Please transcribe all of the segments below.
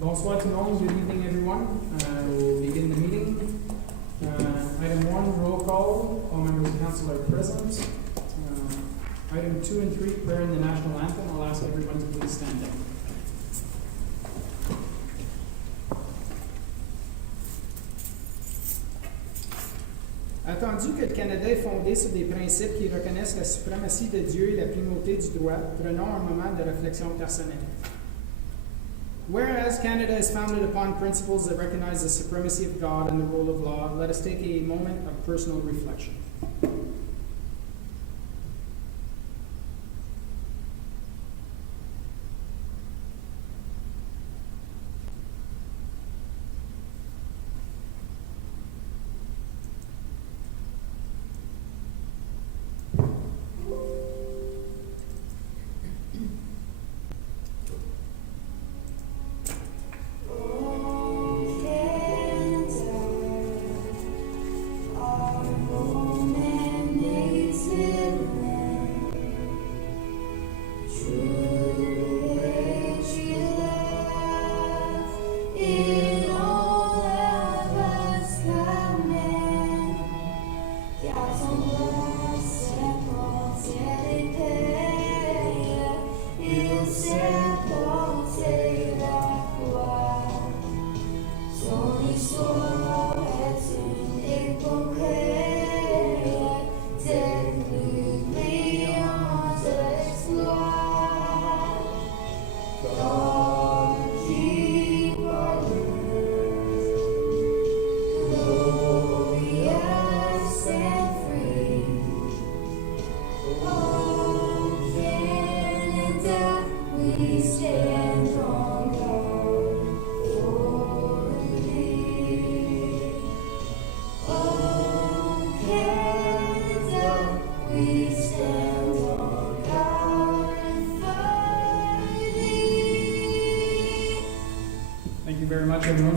Bonsoir tout le monde. Good evening, everyone. We'll begin the meeting. Item 1, roll call. All members of council are present. Item 2 and 3, prayer in the national anthem. I'll ask everyone to please stand up. Attendu que le Canada est fondé sur des principes qui reconnaissent la suprématie de Dieu et la primauté du droit, prenons un moment de réflexion personnelle. Whereas Canada is founded upon principles that recognize the supremacy of God and the rule of law, let us take a moment of personal reflection.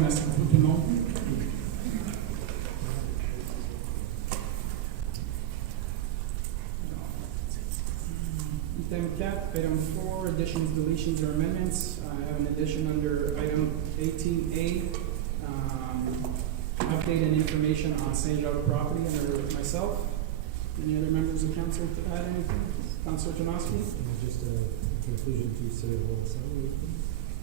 Merci beaucoup tout le monde. Item 4, item 4, additions, deletions, or amendments. I have an addition under item 18A, update and information on St. Jacques property under myself. Any other members of council to add anything? Councilor Janoski? Just a conclusion to City Hall Assembly, please.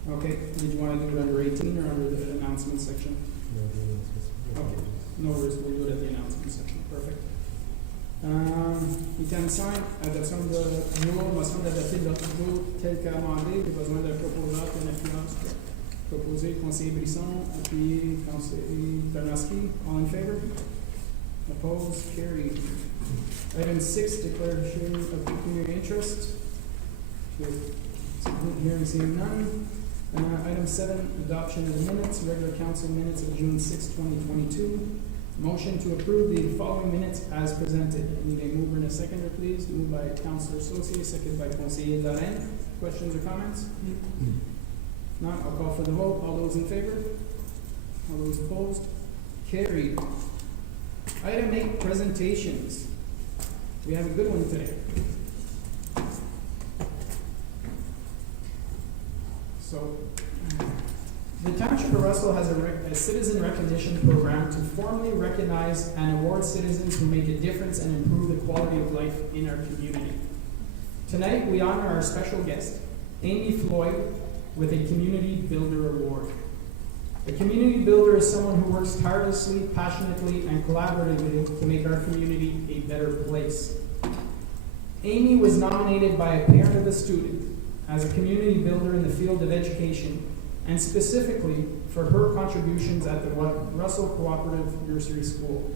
Okay, did you want to do it under 18 or under the announcement section? No, the announcements. Okay, no worries, we'll do it at the announcement section. Perfect. Item 5, adoption de nouveau, motion d'adopter l'ordre du jour tel qu'amendé, j'ai besoin d'un proposeur pour l'influence. Proposé, conseiller Brisson, appuyé, conseiller Tarnowski. All in favor? Opposed? Carried. Item 6, declaration of pecuniary interest. Hearing, seeing none. Item 7, adoption of the minutes, regular council minutes of June 6, 2022. Motion to approve the following minutes as presented. Need a mover and a seconder, please. Moved by Councilor Saucier, seconded by Conseiller Lorraine. Questions or comments? If not, I'll call for the vote. All those in favor? All those opposed? Carried. Item 8, presentations. We have a good one today. So, the Township of Russell has a citizen recognition program to formally recognize and award citizens who make a difference and improve the quality of life in our community. Tonight, we honor our special guest, Amy Floyd, with a Community Builder Award. A community builder is someone who works tirelessly, passionately, and collaboratively to make our community a better place. Amy was nominated by a parent of a student as a community builder in the field of education, and specifically for her contributions at the Russell Cooperative Nursery School.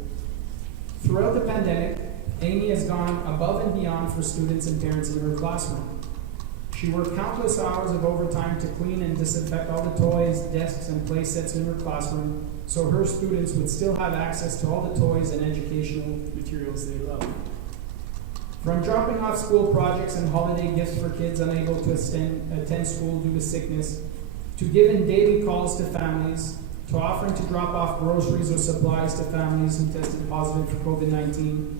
Throughout the pandemic, Amy has gone above and beyond for students and parents in her classroom. She worked countless hours of overtime to clean and disinfect all the toys, desks, and play sets in her classroom so her students would still have access to all the toys and educational materials they love. From dropping off school projects and holiday gifts for kids unable to attend school due to sickness, to giving daily calls to families, to offering to drop off groceries or supplies to families who tested positive for COVID-19,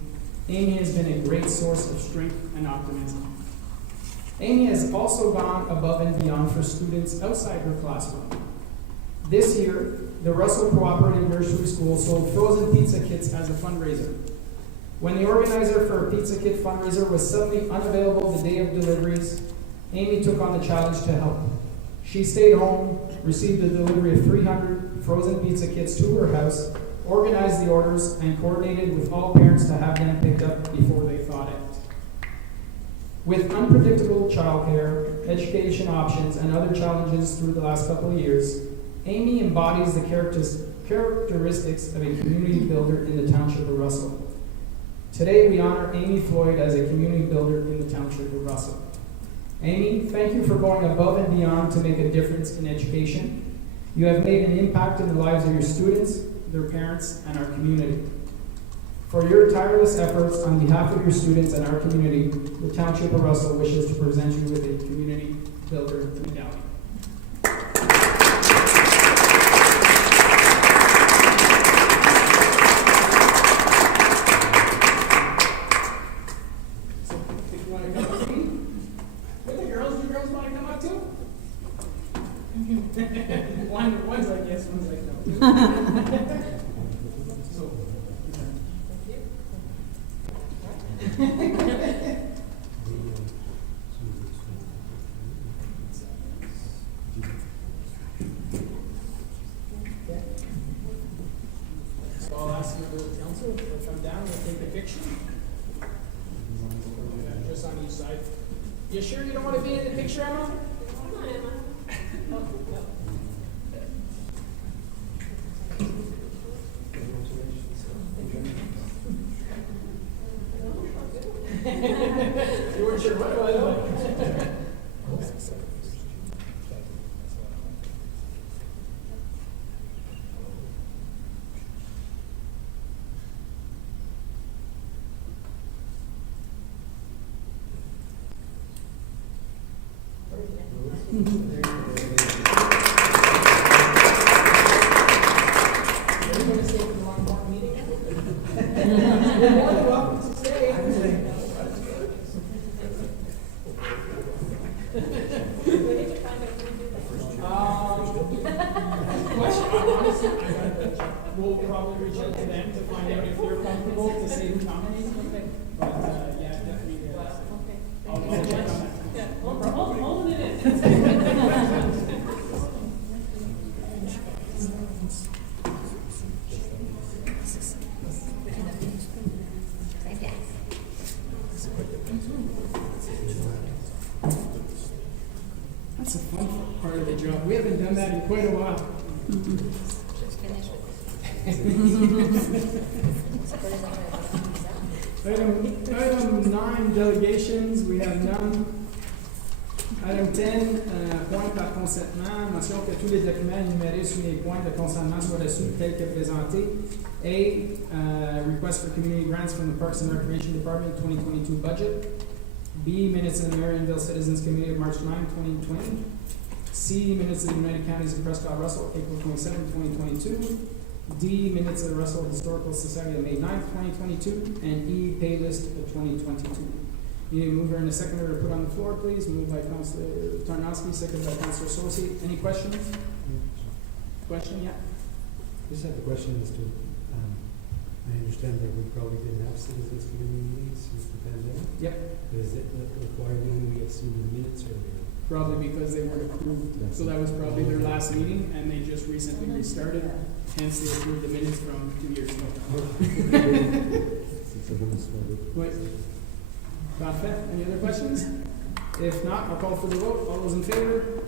Amy has been a great source of strength and optimism. Amy has also gone above and beyond for students outside her classroom. This year, the Russell Cooperative Nursery School sold frozen pizza kits as a fundraiser. When the organizer for a pizza kit fundraiser was suddenly unavailable the day of deliveries, Amy took on the challenge to help. She stayed home, received the delivery of 300 frozen pizza kits to her house, organized the orders, and coordinated with all parents to have them picked up before they thawed out. With unpredictable childcare, education options, and other challenges through the last couple of years, Amy embodies the characteristics of a community builder in the Township of Russell. Today, we honor Amy Floyd as a community builder in the Township of Russell. Amy, thank you for going above and beyond to make a difference in education. You have made an impact in the lives of your students, their parents, and our community. For your tireless efforts on behalf of your students and our community, the Township of Russell wishes to present you with a Community Builder Medallion. One's like yes, one's like no. So I'll ask you to council to come down, we'll take a picture. Just on each side. You sure you don't want to be in the picture, Emma? Come on, Emma. You weren't sure what it was. Everybody stay for the long part meeting? You're more than welcome to stay. We'll probably reach out to them to find out if they're comfortable to say who nominated them. But yeah, definitely. I'll check on that. Yeah, hold it in. That's a fun part of the job. We haven't done that in quite a while. Item 9, delegations, we have none. Item 10, point par consentement, mention que tous les documents énumérés sur les points de consentement soient reçus tels que présentés. A, request for community grants from the Parks and Recreation Department 2022 budget. B, minutes of the Marionville Citizens Committee of March 9, 2020. C, minutes of the United Counties of Prescott-Russell, April 27, 2022. D, minutes of the Russell Historical Society of May 9, 2022. And E, Paylist of 2022. Need a mover and a seconder to put on the floor, please. Moved by Councilor Tarnowski, seconded by Councilor Sorcy. Any questions? Question, yeah? Just have a question as to, I understand that we probably didn't have citizens committee meetings since the pandemic. Yep. But is it required when we get some minutes earlier? Probably because they weren't approved. So that was probably their last meeting, and they just recently restarted. Hence, they approved the minutes from 2 years ago. Wait. Parfait. Any other questions? If not, I'll call for the vote. All those in favor?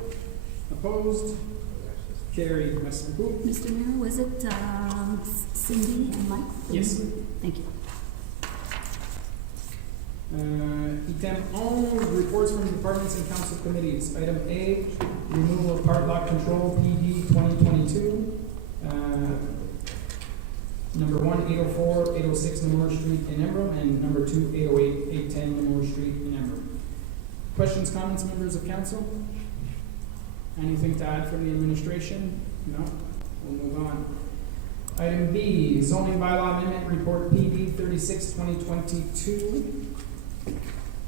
Opposed? Carried. Merci beaucoup. Mr. Mayor, was it Cindy and Mike? Yes. Thank you. Item 11, reports from departments and council committees. Item A, removal of part lock control, PD 2022. Number 1, 804, 806 Namur Street in Embrun, and number 2, 808, 810 Namur Street in Embrun. Questions, comments, members of council? Anything to add from the administration? No? We'll move on. Item B, zoning bylaw amendment report PD 36 2022.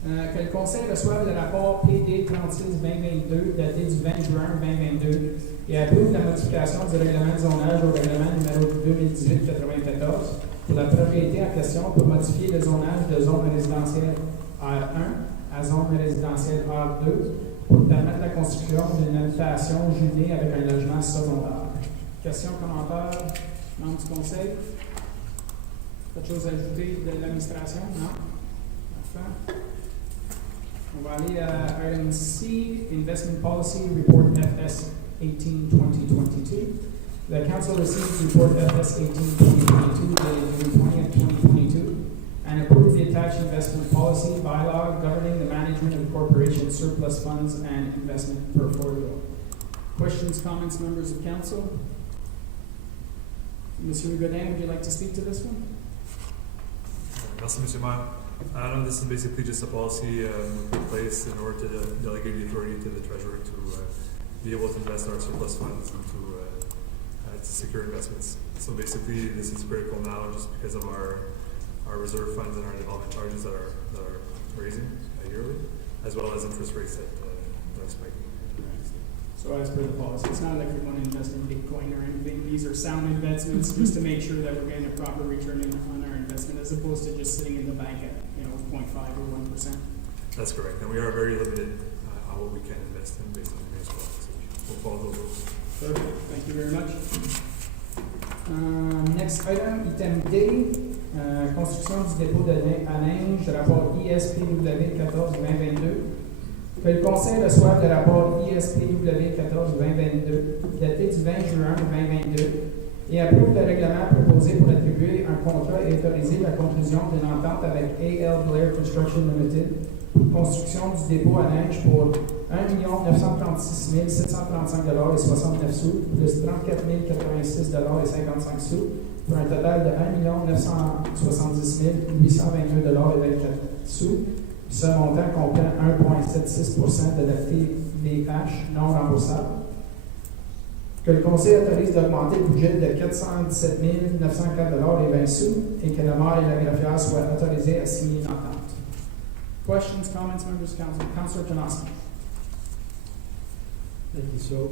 Que le conseil reçoive le rapport PD 36-2022 daté du 20 juin 2022 et approuve la modification du règlement de zonage au règlement numéro 2018-94 pour la propriété en question pour modifier le zonage de zone résidentielle R1 à zone résidentielle R2 pour permettre la construction d'une habitation jumelée avec un logement secondaire. Questions, commentaires, membres du conseil? Pas de choses à ajouter de l'administration? Non? Parfait. On va aller à item C, Investment Policy Report FS 18-2022. The council received report FS 18-2022 dated June 20th, 2022, and approved the attached investment policy bylaw governing the management of corporation surplus funds and investment portfolio. Questions, comments, members of council? Monsieur Godin, would you like to speak to this one? Merci, Monsieur Maire. Adam, this is basically just a policy we put in place in order to delegate the authority to the treasurer to be able to invest our surplus funds and to secure investments. So basically, this is critical now just because of our reserve funds and our development charges that are raising yearly, as well as interest rates that are spiking. So as per the policy, it's not like we want to invest in Bitcoin or anything. These are sound investments just to make sure that we're getting a proper return on our investment, as opposed to just sitting in the bank at 0.5 or 1%. That's correct, and we are very limited on what we can invest in based on the as well. So we'll follow those rules. Perfect. Thank you very much. Next item, item D, construction du dépôt à linge, rapport ISPW 14-2022. Que le conseil reçoive le rapport ISPW 14-2022, daté du 20 juin 2022, et approuve le règlement proposé pour attribuer un contrat et autoriser la conclusion d'une entente avec A.L. Blair Construction Limited pour construction du dépôt à linge pour 1 936 735 69 sous, plus 34 086 55 sous, pour un total de 1 970 822 24 sous. Ce montant comprend 1,76% de la TVH non remboursable. Que le conseil autorise d'augmenter le budget de 417 904 20 sous et que le maire et la greffière soient autorisés à signer une entente. Questions, comments, members of council? Councillor Janoski. Thank you. So,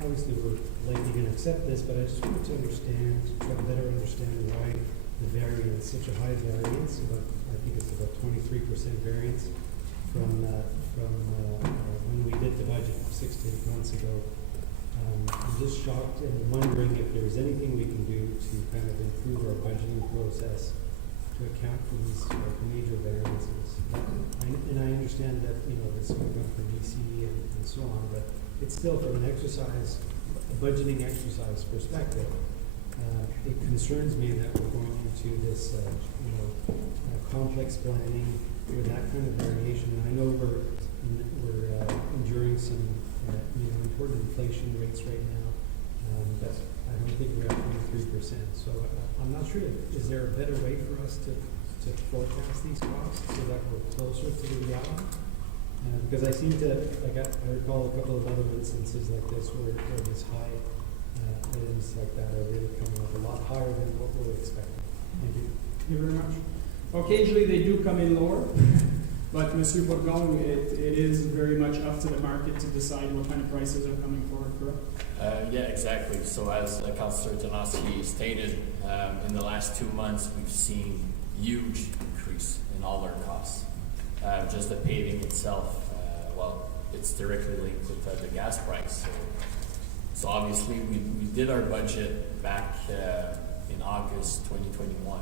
obviously we're likely going to accept this, but I just wanted to try to better understand why the variance, such a high variance, I think it's about 23% variance from when we did the budget 6 to 8 months ago. I'm just shocked and wondering if there's anything we can do to kind of improve our budgeting process to account for these major variances. And I understand that this will come from DC and so on, but it's still from an exercise, a budgeting exercise perspective. It concerns me that we're going into this, complex planning with that kind of variation. And I know we're enduring some, important inflation rates right now, but I don't think we're at 23%. So I'm not sure. Is there a better way for us to forecast these costs so that we're closer to the reality? Because I seem to, I recall a couple of other instances like this where this high items like that are really coming up a lot higher than what we're expecting. Thank you. Thank you very much. Occasionally they do come in lower, but Monsieur Bourgon, it is very much up to the market to decide what kind of prices are coming forward, correct? Yeah, exactly. So as Councillor Janoski stated, in the last 2 months we've seen huge increase in all our costs. Just the paving itself, it's directly linked with the gas price. So obviously we did our budget back in August 2021.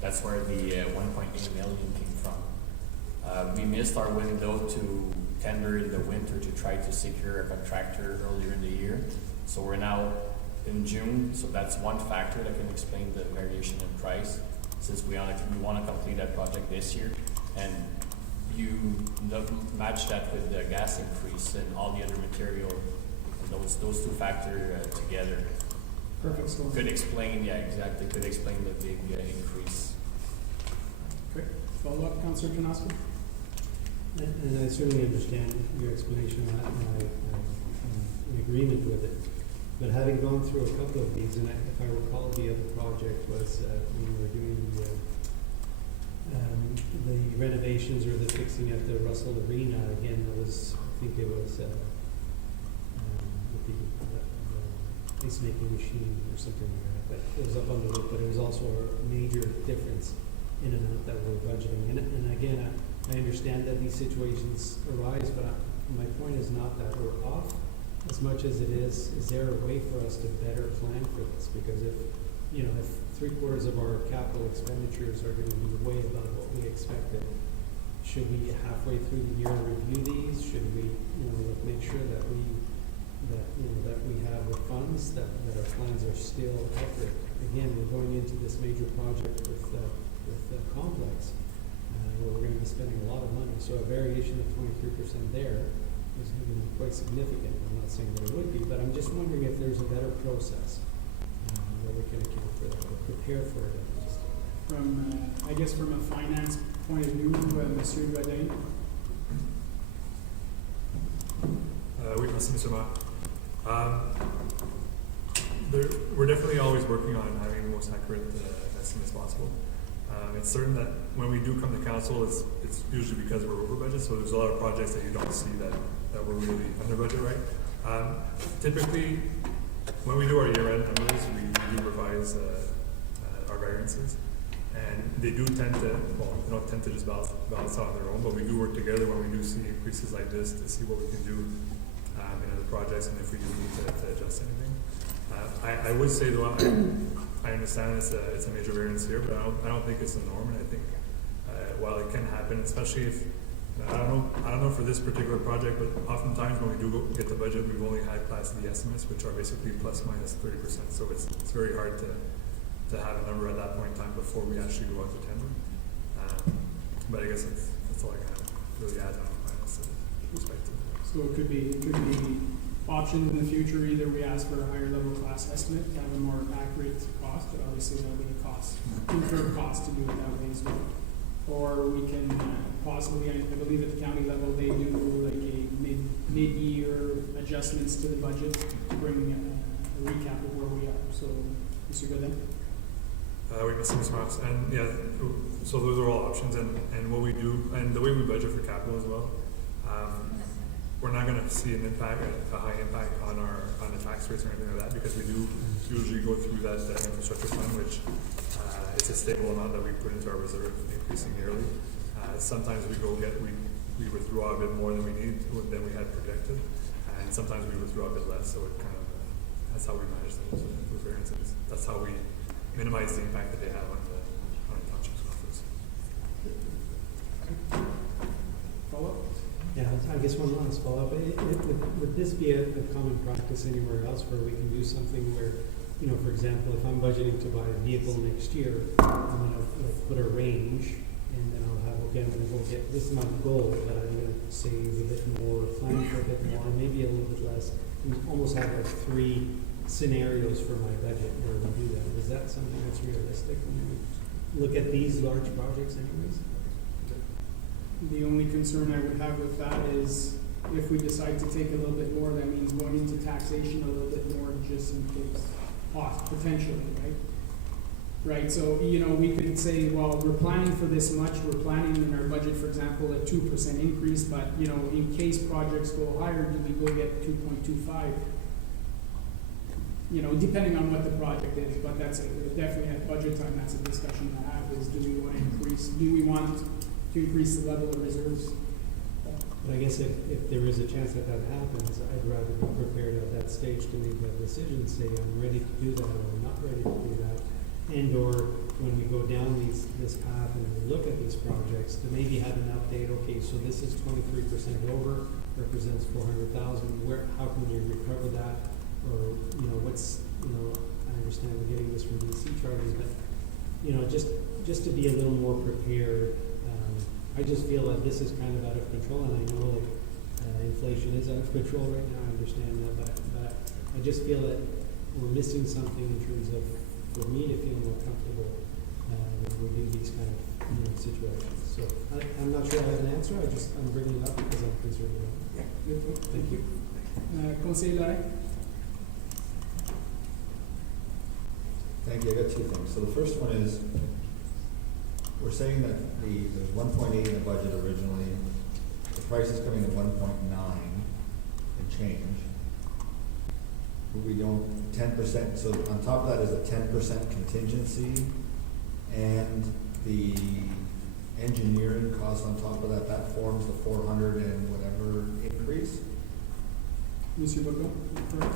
That's where the 1.8 million came from. We missed our window to tender in the winter to try to secure a contractor earlier in the year. So we're now in June, so that's one factor that can explain the variation in price, since we want to complete that project this year. and you match that with the gas increase and all the other material, and those two factors together Perfect storm. could explain, yeah, exactly, could explain the big increase. Great. Follow up, Councillor Janoski? And I certainly understand your explanation on that, and I'm in agreement with it. But having gone through a couple of these, and if I recall, the other project was when we were doing the renovations or the fixing at the Russell Arena. Again, that was, I think it was with the ice making machine or something like that. But it was up on the roof, but it was also a major difference in amount that we're budgeting. And again, I understand that these situations arise, but my point is not that we're off as much as it is there a way for us to better plan for this? Because if 3/4 of our capital expenditures are going to be way above what we expected, should we halfway through the year review these? Should we, make sure that we have the funds, that our plans are still accurate? Again, we're going into this major project with the complex, where we're going to be spending a lot of money. So a variation of 23% there is going to be quite significant. I'm not saying that it would be, but I'm just wondering if there's a better process where we can account for that or prepare for it at least. From a finance point of view, Monsieur Godin? Oui, merci, Monsieur Maire. We're definitely always working on having the most accurate estimate as possible. It's certain that when we do come to council, it's usually because we're over budget, so there's a lot of projects that you don't see that we're really under budget, right? Typically, when we do our year-end numbers, we do revise our variances, and they do tend to, they don't tend to just balance out on their own, but we do work together when we do see increases like this to see what we can do in other projects, and if we do need to adjust anything. I would say though, I understand it's a major variance here, but I don't think it's the norm, and I think while it can happen, especially if I don't know for this particular project, but oftentimes when we do get the budget, we've only had Class D estimates, which are basically plus minus 30%. So it's very hard to have a number at that point in time before we actually go out to tender. But I guess that's all I can really add on my perspective. So it could be options in the future. Either we ask for a higher level class estimate to have a more accurate cost, but obviously that'll be a cost, incurred cost to do it that way as well. Or we can possibly, I believe at the county level, they do like a mid-year adjustments to the budget to bring a recap of where we are. So, Mr. Godin? We must response, and yeah, so those are all options, and what we do, and the way we budget for capital as well. We're not going to see a high impact on the tax rates or anything like that, because we do usually go through that infrastructure fund, which it's a stable amount that we put into our reserve, increasing yearly. Sometimes we withdraw a bit more than we need, than we had projected, and sometimes we withdraw a bit less. So it kind of that's how we manage those variances. That's how we minimize the impact that they have on the township's office. Follow up? Yeah, I guess one last follow-up. Would this be a common practice anywhere else where we can do something where, for example, if I'm budgeting to buy a vehicle next year, I'm going to put a range, and then I'll have, I'm going to go get this amount of gold, but I'm going to save a bit more, plan for a bit more, and maybe a little bit less. And almost have like 3 scenarios for my budget where we do that. Is that something that's realistic when we look at these large projects anyways? The only concern I would have with that is if we decide to take a little bit more, that means going into taxation a little bit more just in case, potentially, right? Right, so, we could say, well, we're planning for this much, we're planning in our budget, for example, a 2% increase, but, in case projects go higher, do we go get 2.25? Depending on what the project is, but that's definitely at budget time, that's a discussion to have, is do we want to increase the level of reserves? But I guess if there is a chance that happens, I'd rather be prepared at that stage to make that decision, say I'm ready to do that or I'm not ready to do that. And or when we go down this path and we look at these projects, to maybe have an update, okay, so this is 23% over, represents 400,000, how can we recover that? Or, I understand we're getting this from DC charges, but, just to be a little more prepared, I just feel that this is kind of out of control, and I know inflation is out of control right now, I understand that, but I just feel that we're missing something in terms of, for me to feel more comfortable when we're doing these kind of situations. So I'm not sure I have an answer, I'm bringing it up because I'm concerned about it. Thank you. Conseil Larry? Thank you. I got two things. So the first one is, we're saying that there's 1.8 in the budget originally. The price is coming at 1.9 and change. We don't 10%. So on top of that is a 10% contingency, and the engineering cost on top of that. That forms the 400 and whatever increase. Monsieur Bourgon? Correct.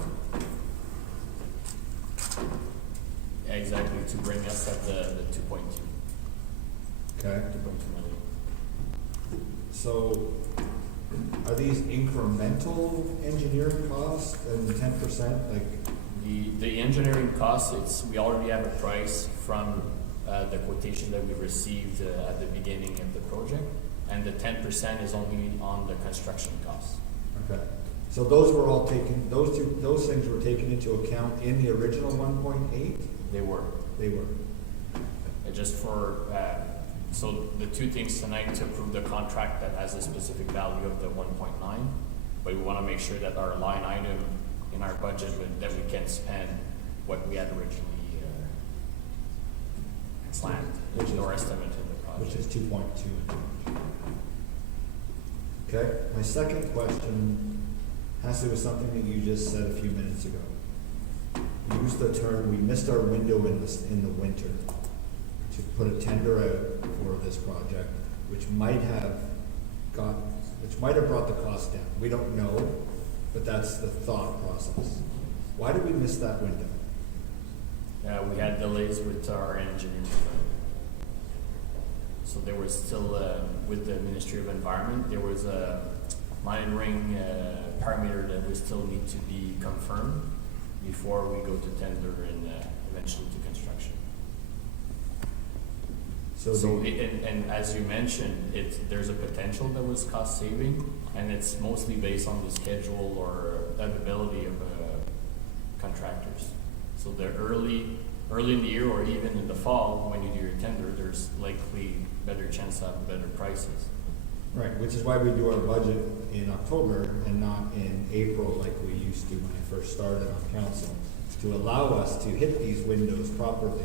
Exactly, to bring us at the 2.2. Okay. 2.2 million. So are these incremental engineering costs and the 10%? Like, The engineering costs, we already have a price from the quotation that we received at the beginning of the project, and the 10% is only on the construction costs. okay. So those were all taken, those things were taken into account in the original 1.8? They were. They were. Just for, so the two things tonight to approve the contract that has a specific value of the 1.9, but we want to make sure that our line item in our budget that we can spend what we had originally planned, which is our estimate in the project. Which is 2.2. Okay, my second question has to do with something that you just said a few minutes ago. You used the term, we missed our window in the winter to put a tender out for this project, which might have brought the cost down. We don't know, but that's the thought process. Why did we miss that window? We had delays with our engineering. So there was still, with the Ministry of Environment, there was a monitoring parameter that would still need to be confirmed before we go to tender and eventually to construction. And as you mentioned, there's a potential that was cost saving, and it's mostly based on the schedule or availability of contractors. So the early in the year or even in the fall, when you do your tender, there's likely better chance to have better prices. Right, which is why we do our budget in October and not in April like we used to when I first started on council, to allow us to hit these windows properly.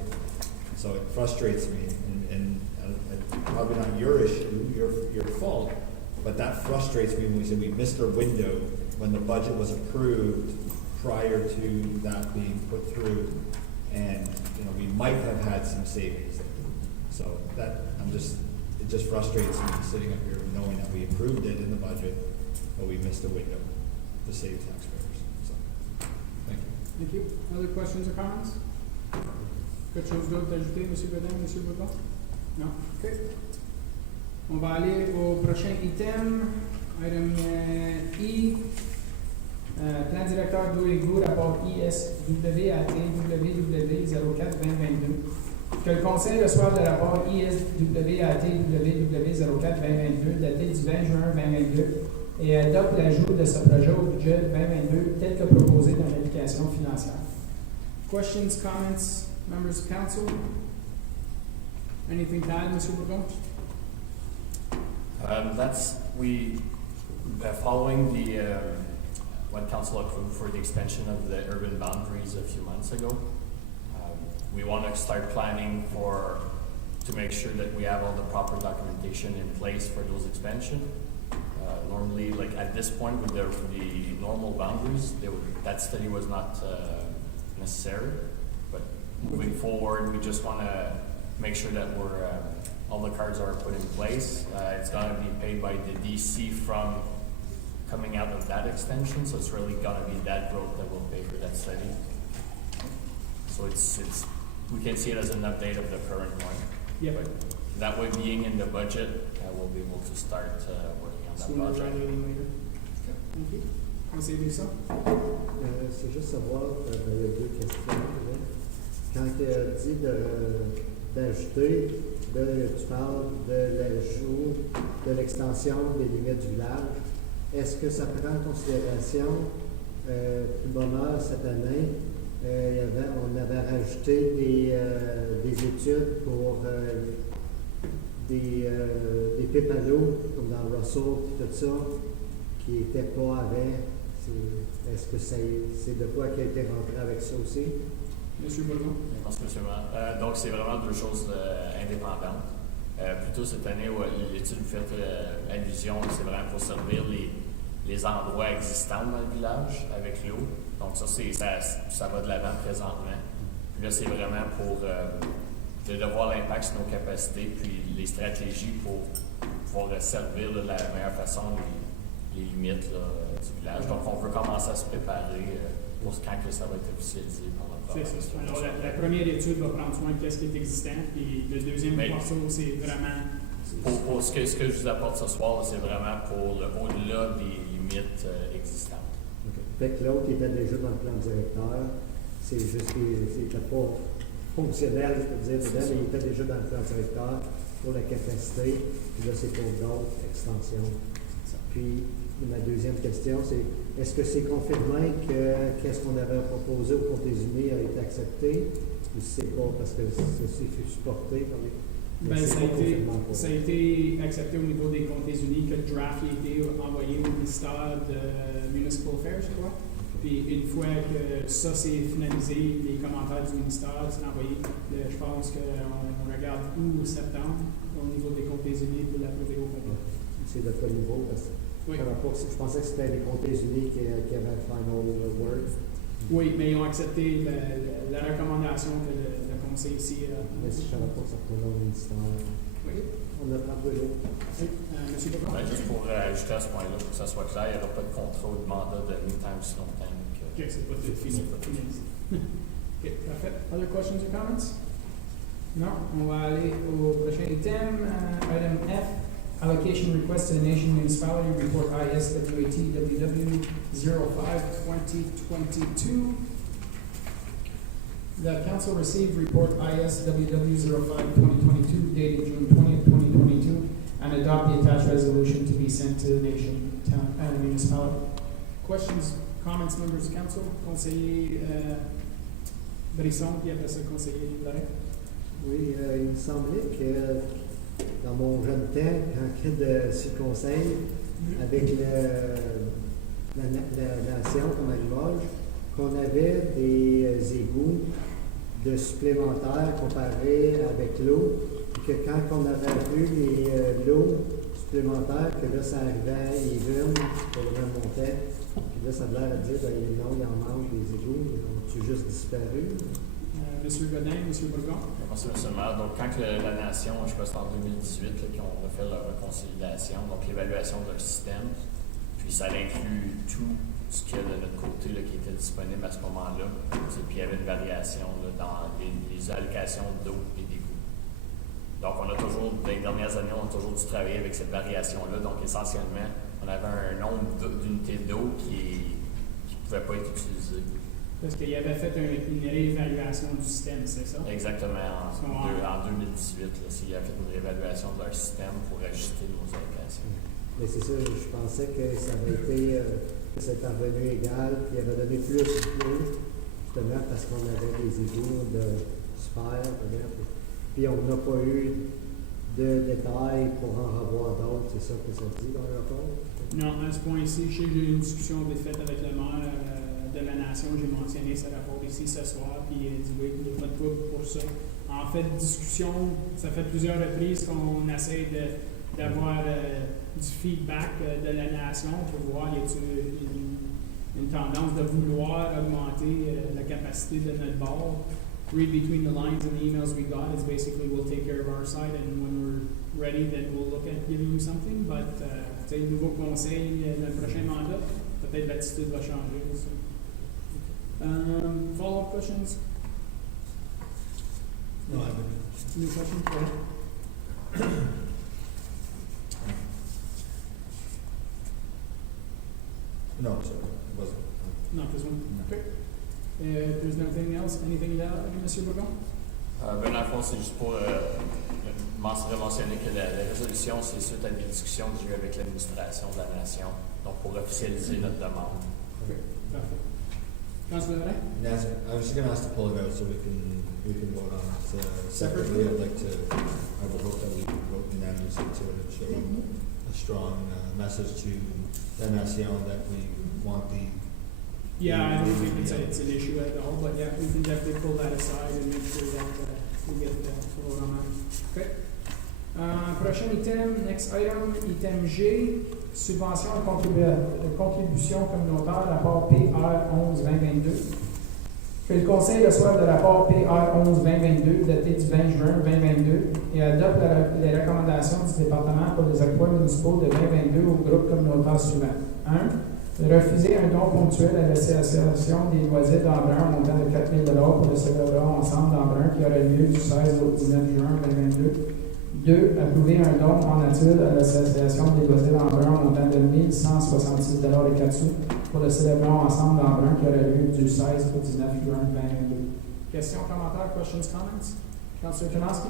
So it frustrates me, and probably not your issue, your fault, but that frustrates me when we say we missed our window when the budget was approved prior to that being put through, and we might have had some savings. So it just frustrates me sitting up here knowing that we approved it in the budget, but we missed a window to save taxpayers. So, thank you. Thank you. Other questions or comments? Quelque chose d'autre à ajouter, M. Godin, M. Bourgon? Non? OK. On va aller au prochain item. Item I. Plan directeur d'eau et goût, rapport ISW à TWW 04-2022. Que le Conseil reçoive le rapport ISW à TWW 04-2022 daté du 20 juin 2022 et adopte l'ajout de ce projet au budget 2022 tel que proposé dans l'application financière. Questions, comments, members of council? Anything to add, Mr. Bourgon? Following the what council approved for the expansion of the urban boundaries a few months ago. We want to start planning to make sure that we have all the proper documentation in place for those expansion. Normally, like at this point with the normal boundaries, that study was not necessary. But moving forward, we just want to make sure that all the cards are put in place. It's going to be paid by the DC from coming out of that extension, so it's really going to be that growth that will pay for that study. So we can see it as an update of the current one. Yeah. But that way, being in the budget, we'll be able to start working on that Sooner project. rather than later. Okay. Thank you. Conseil Buisson? C'est juste savoir, il y a deux questions. Quand tu as dit d'ajouter, tu parles de l'ajout de l'extension des limites du village. Est-ce que ça prend en considération, plus bonheur cette année, on avait rajouté des études pour des pipes à l'eau, comme dans Russell et tout ça, qui n'étaient pas avant. Est-ce que c'est de quoi qui a été rentré avec ça aussi? Monsieur Bourdon? Merci, monsieur le maire. Donc, c'est vraiment deux choses indépendantes. Plutôt cette année, l'étude fait allusion, c'est vraiment pour servir les endroits existants dans le village avec l'eau. Donc, ça va de l'avant présentement. Puis là, c'est vraiment pour de voir l'impact sur nos capacités, puis les stratégies pour pouvoir servir de la meilleure façon les limites du village. Donc, on veut commencer à se préparer pour quand que ça va être officialisé par la province. C'est ça. Alors, la première étude va prendre soin de ce qui est existant, puis le deuxième morceau, c'est vraiment... Pour ce que je vous apporte ce soir, là, c'est vraiment pour au-delà des limites existantes. Okay. Fait que l'autre était déjà dans le plan directeur, c'est juste qu'il n'était pas fonctionnel, je peux dire, dedans, mais il était déjà dans le plan directeur pour la capacité, puis là, c'est pour d'autres extensions. Puis, ma deuxième question, c'est est-ce que c'est confirmé que qu'est-ce qu'on avait proposé aux États-Unis a été accepté, ou c'est pas parce que ceci fut supporté par les... Ben, ça a été accepté au niveau des États-Unis que le draft a été envoyé au ministère de Municipal Affairs, je crois. Puis une fois que ça c'est finalisé, les commentaires du ministère sont envoyés. Je pense qu'on regarde août ou septembre au niveau des États-Unis pour l'approuver au complet. C'est de quel niveau? Parce que oui. Je pensais que c'était les États-Unis qui avaient le final word. Oui, mais ils ont accepté la recommandation que le conseil ici a. Mais si je ne savais pas que ça prenait au ministère. Oui. On a pas de l'eau. Monsieur Bocron? Juste pour ajouter à ce point-là, pour que ça soit clair, il n'y aura pas de contrat ou de mandat donné tant que si longtemps que... OK, c'est pas tout fini. OK, parfait. Other questions or comments? Non? On va aller au prochain item. Item F. Allocation request to the Nation Municipality Report ISWATWW 05-2022. The council received report ISWW 05-2022 dated June 20th, 2022 and adopt the attached resolution to be sent to the Nation Municipality. Questions, comments, members of council? Conseiller Brisson, puis après ça, conseiller Lorette. Oui, il me semblait que dans mon jeune temps, en cas de conseil, avec la nation comme Limoges, qu'on avait des égouts de supplémentaires comparés avec l'eau, et que quand on avait vu l'eau supplémentaire, que là, ça arrivait à even pour le même montant, puis là, ça a l'air à dire, ben, non, il en manque des égouts, ils ont-ils juste disparu? Monsieur Godin, Monsieur Bourgon. Merci, M. le maire. Donc, quand la Nation, je pense que c'est en 2018, là, qui ont refait leur consolidation, donc l'évaluation d'un système, puis ça inclut tout ce qu'il y a de notre côté là, qui était disponible à ce moment-là. Puis il y avait une variation là, dans les allocations d'eau et d'égouts. Donc, on a toujours, dans les dernières années, on a toujours dû travailler avec cette variation-là. Donc, essentiellement, on avait un nombre d'unités d'eau qui ne pouvait pas être utilisé. Parce qu'il avait fait une réévaluation du système, c'est ça? Exactement, en 2018, il a fait une réévaluation de leur système pour ajuster nos allocations. Mais c'est ça, je pensais que ça avait été, que c'était revenu égal, puis il avait donné plus d'eau, justement parce qu'on avait des égouts de super, puis on n'a pas eu de détails pour en revoir d'autres, c'est ça que ça dit dans le rapport? Non, à ce point-ci, je sais que j'ai eu une discussion faite avec le maire de la Nation, j'ai mentionné ce rapport ici ce soir, puis il a dit oui, il n'y a pas de trouble pour ça. En fait, discussion, ça fait plusieurs reprises qu'on essaie d'avoir du feedback de la Nation pour voir y a-t-il une tendance de vouloir augmenter la capacité de notre bord. Read between the lines in the emails we got is basically we'll take care of our side and when we're ready then we'll look at giving you something. But tu sais, le nouveau conseil, le prochain mandat, peut-être l'attitude va changer. So. Follow-up questions? No, I haven't. New questions? Go ahead. No, sorry, it wasn't. Not this one. Okay. If there's nothing else, anything else, Monsieur Bourgon? Ben, dans le fond, c'est juste pour mentionner que la résolution, c'est suite à des discussions que j'ai eues avec l'administration de la Nation, donc pour officialiser notre demande. Okay, perfect. Councilor Ray? Yes, I was just gonna ask to pull it out so we can vote on it separately. I'd like to, I would hope that we vote unanimously to it and show a strong message to the Nation that we want the. Yeah, I don't think it's an issue at all, but yeah, we can definitely pull that aside and make sure that we get the vote on that. Okay. Prochain item, next item, item G, subvention de contribution communautaire, rapport PR 11-2022. Que le Conseil reçoive le rapport PR 11-2022 daté du 20 juin 2022 et adopte les recommandations du département pour les octrois municipaux de 2022 au groupe communautaire suivant. 1. Refuser un don ponctuel à l'association des loisirs d'Embrun au montant de 4 000 pour le célébration ensemble d'Embrun qui aura lieu du 16 au 19 juin 2022. 2. Approuver un don en nature à l'association des loisirs d'Embrun au montant de 1 166 et 4 sous pour le célébration ensemble d'Embrun qui aura lieu du 16 au 19 juin 2022. Questions, commentaires, questions, comments? Councilor Ternowski?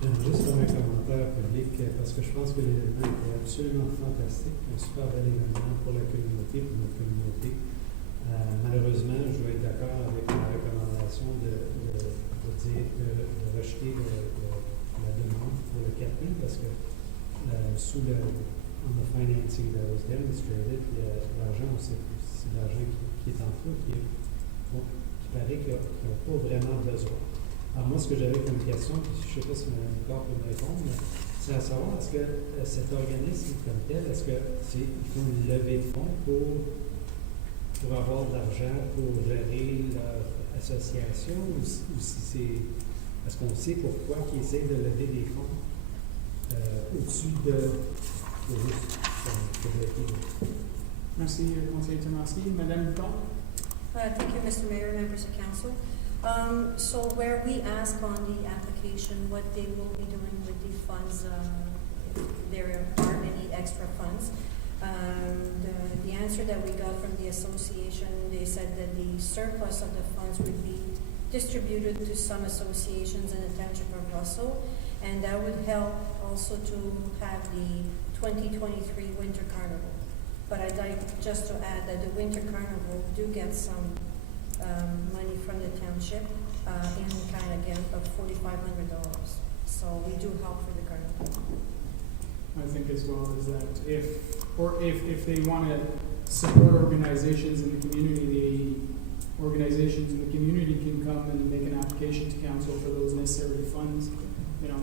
J'aime juste faire un commentaire public parce que je pense que l'événement était absolument fantastique, un super bel événement pour la communauté, pour notre communauté. Malheureusement, je dois être d'accord avec la recommandation de rejeter la demande pour le 4 000 parce que sous on the financing that was demonstrated, l'argent, c'est l'argent qui est en feu, qui paraît qu'ils n'ont pas vraiment besoin. Alors moi, ce que j'avais comme question, puis je ne sais pas si Mme Corps peut me répondre, c'est à savoir, est-ce que cet organisme comme tel, est-ce qu'il faut une levée de fonds pour avoir de l'argent pour gérer leur association ou si c'est... Est-ce qu'on sait pourquoi ils essaient de lever des fonds au-dessus de Merci, Conseiller Ternowski. Madame Dupont? Thank you, Mr. Mayor, members of council. So where we ask on the application what they will be doing with the funds, if there are any extra funds, the answer that we got from the association, they said that the surplus of the funds would be distributed to some associations in the Township of Russell, and that would help also to have the 2023 Winter Carnival. But I'd like just to add that the Winter Carnival do get some money from the township in kind again of $4,500. So we do help for the carnival. I think as well as that if they want to support organizations in the community, the organizations in the community can come and make an application to council for those necessary funds. You know, I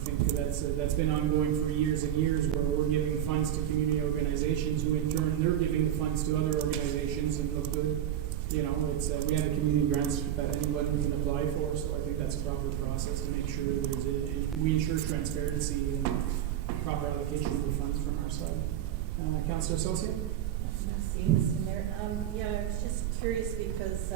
think that's been ongoing for years and years, where we're giving funds to community organizations who in turn they're giving the funds to other organizations and look good. You know, it's we have a community grants that anyone can apply for, so I think that's a proper process to make sure we ensure transparency and proper allocation of the funds from our side. Councillor Associate? Merci, Mr. Mayor. Yeah, I was just curious because, I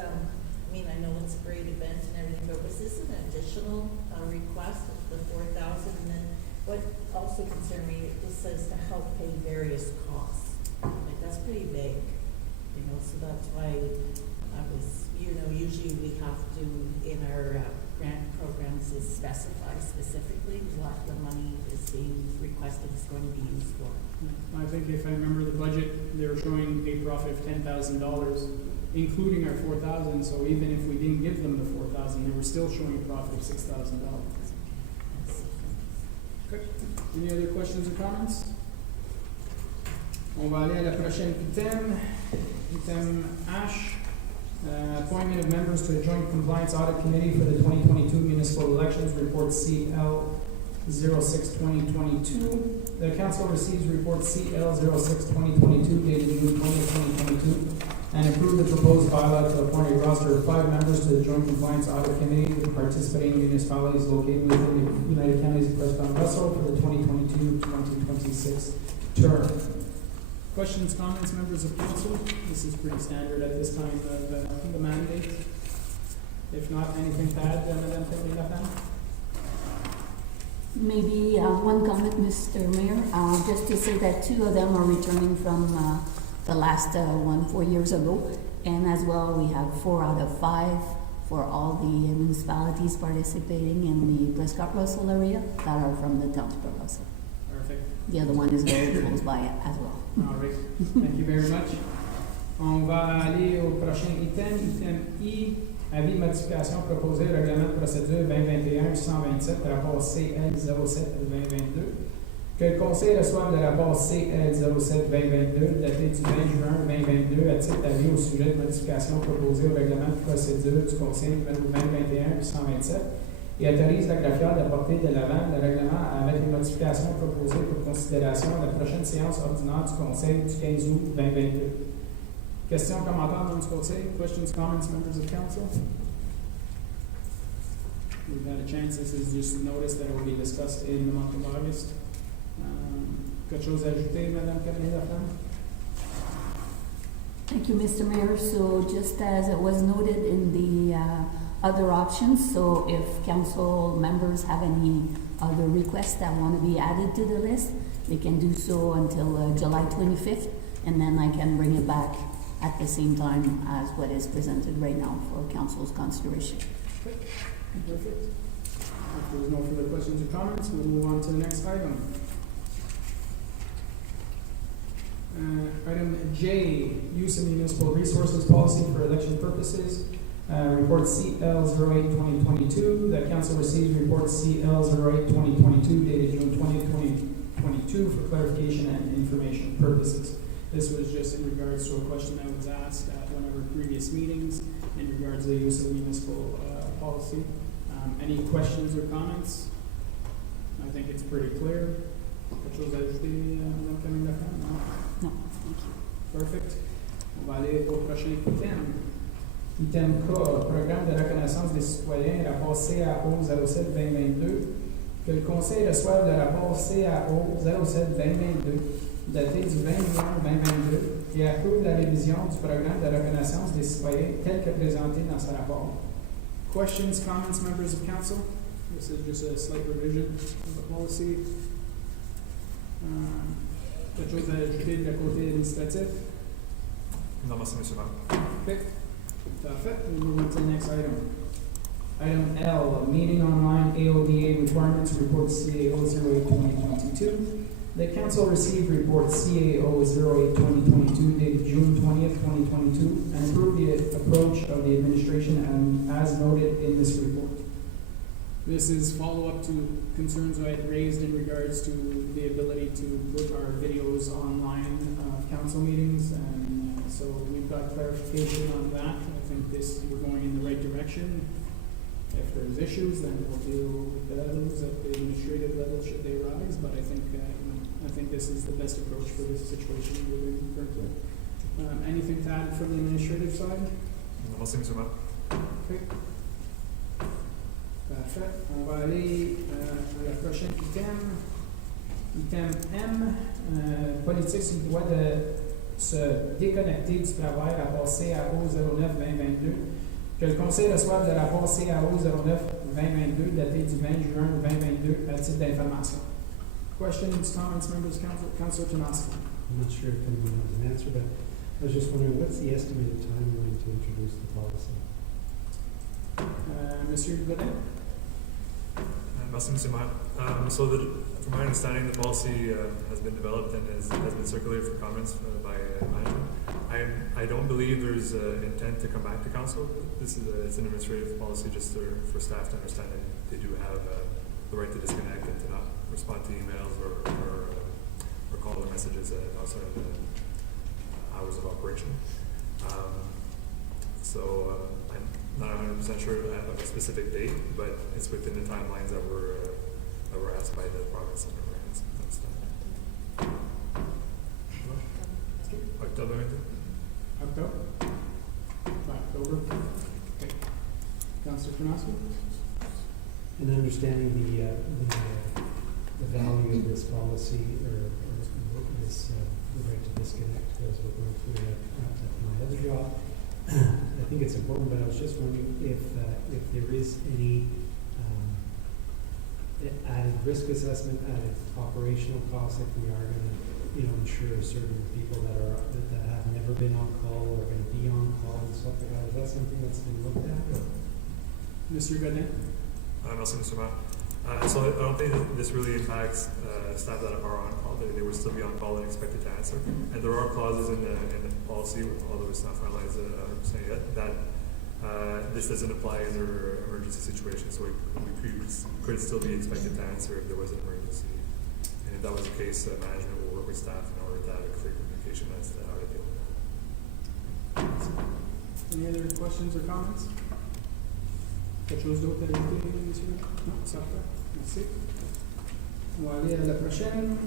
mean, I know it's a great event and everything, but was this an additional request of the 4,000? And then what also concerned me, it just says to help pay various costs. Like, that's pretty vague, you know, so that's why I was, you know, usually we have to, in our grant programs, is specify specifically what the money is being requested is going to be used for. I think if I remember the budget, they were showing a profit of $10,000, including our 4,000. So even if we didn't give them the 4,000, they were still showing a profit of $6,000. Okay. Any other questions or comments? On va aller à la prochaine item. Item H. Appointment of members to the Joint Compliance Audit Committee for the 2022 Municipal Elections Report CL 06-2022. The Council receives report CL 06-2022 dated June 20, 2022 and approved the proposed bylaw to appoint a roster of 5 members to the Joint Compliance Audit Committee with participating municipalities located within the United Counties of Prescott-Russell for the 2022-2026 term. Questions, comments, members of council? This is pretty standard at this time of the mandate. If not, anything to add, Madame Perry-Lapin? Maybe one comment, Mr. Mayor, just to say that 2 of them are returning from the last one 4 years ago, and as well we have 4 out of 5 for all the municipalities participating in the Prescott-Russell area that are from the Township of Russell. Perfect. The other one is very close by as well. All right. Thank you very much. On va aller au prochain item, item I, avis de modification proposé au règlement de procédure 2021-127, rapport CL 07-2022. Que le Conseil reçoive le rapport CL 07-2022, daté du 20 juin 2022, à titre d'avis au sujet de modification proposée au règlement de procédure du Conseil numéro 2021-127, et autorise la greffière d'apporter de l'avant le règlement avec les modifications proposées pour considération à la prochaine séance ordinaire du Conseil du 15 août 2022. Questions, commentaires, membres du Conseil? Questions, comments, members of Council? We've had a chance, this is just a notice that will be discussed in the month of August. Quelque chose à ajouter, Madame Cabinet-Laflamme? Thank you, Mr. Mayor. So just as it was noted in the other options, so if council members have any other requests that want to be added to the list, they can do so until July 25th, and then I can bring it back at the same time as what is presented right now for council's consideration. Perfect. If there's no further questions or comments, we'll move on to the next item. Item J, use of municipal resources policy for election purposes. Report CL 08-2022. The council receives report CL 08-2022 dated June 20, 2022 for clarification and information purposes. This was just in regards to a question that was asked at one of our previous meetings in regards to the use of municipal policy. Any questions or comments? I think it's pretty clear. Quelque chose à ajouter, Mme Cabinet-Laflamme? No, thank you. Perfect. On va aller au prochain item. Item K, programme de reconnaissance des citoyens, rapport CAO 07-2022. Que le Conseil reçoive le rapport CAO 07-2022, daté du 20 juin 2022, et approuve la révision du programme de reconnaissance des citoyens tel que présenté dans ce rapport. Questions, comments, members of council? This is just a slight revision of the policy. Quelque chose à ajouter de la côté administratif? Non, merci, monsieur le maire. Okay. Perfect. We'll move on to the next item. Item L, meeting online AODA requirements report CAO 08-2022. The council received report CAO 08-2022 dated June 20th, 2022, and approved the approach of the administration and as noted in this report. This is follow-up to concerns I had raised in regards to the ability to put our videos online of council meetings, and so we've got clarification on that. I think we're going in the right direction. If there's issues, then we'll deal with those at the administrative level should they arise, but I think this is the best approach for this situation we're in currently. Anything to add from the administrative side? Non, merci, monsieur le maire. Okay. Parfait. On va aller à la prochaine item. Item M, politique sur le droit de se déconnecter du travail, rapport CAO 09-2022. Que le Conseil reçoive le rapport CAO 09-2022 daté du 20 juin 2022 à titre d'information. Questions, comments, members of council? Councilor Tomasky. I'm not sure if anyone has an answer, but I was just wondering, what's the estimated timeline to introduce the policy? Monsieur Godin? Merci, monsieur le maire. So from my understanding, the policy has been developed and has been circulated for comments by management. I don't believe there's intent to come back to council. It's an administrative policy just for staff to understand that they do have the right to disconnect and to not respond to emails or call or messages outside of the hours of operation. So I'm not 100% sure of a specific date, but it's within the timelines that were asked by the province and the province. October. October. Okay. Councilor Tomasky? In understanding the value of this policy or this the right to disconnect, as we're going through at my other job, I think it's important. But I was just wondering if there is any added risk assessment, added operational costs if we are going to, insure certain people that have never been on call or going to be on call and stuff like that. Is that something that's been looked at? Or? Mr. Godin? Merci, Mr. Mayor. So I don't think that this really impacts staff that are on call. They will still be on call and expected to answer. And there are clauses in the policy, although it's not finalized 100% yet, that this doesn't apply in their emergency situation. So we could still be expected to answer if there was an emergency. And if that was the case, management will work with staff in order to have a clear communication as to how to deal with that. Any other questions or comments? Quelque chose d'autre à ajouter, monsieur? Non, ça va. Merci. On va aller à la prochaine.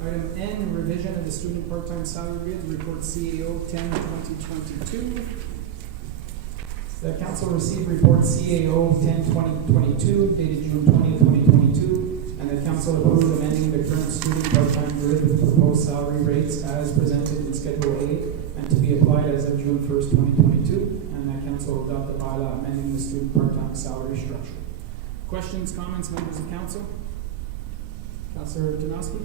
Item N, revision of the student part-time salary grid, report CAO 10-2022. The council received report CAO 10-2022 dated June 20, 2022, and the council approved amending the current student part-time grid with proposed salary rates as presented in Schedule A and to be applied as of June 1st, 2022. And that council adopt the bylaw amending the student part-time salary structure. Questions, comments, members of council? Councilor Janoski?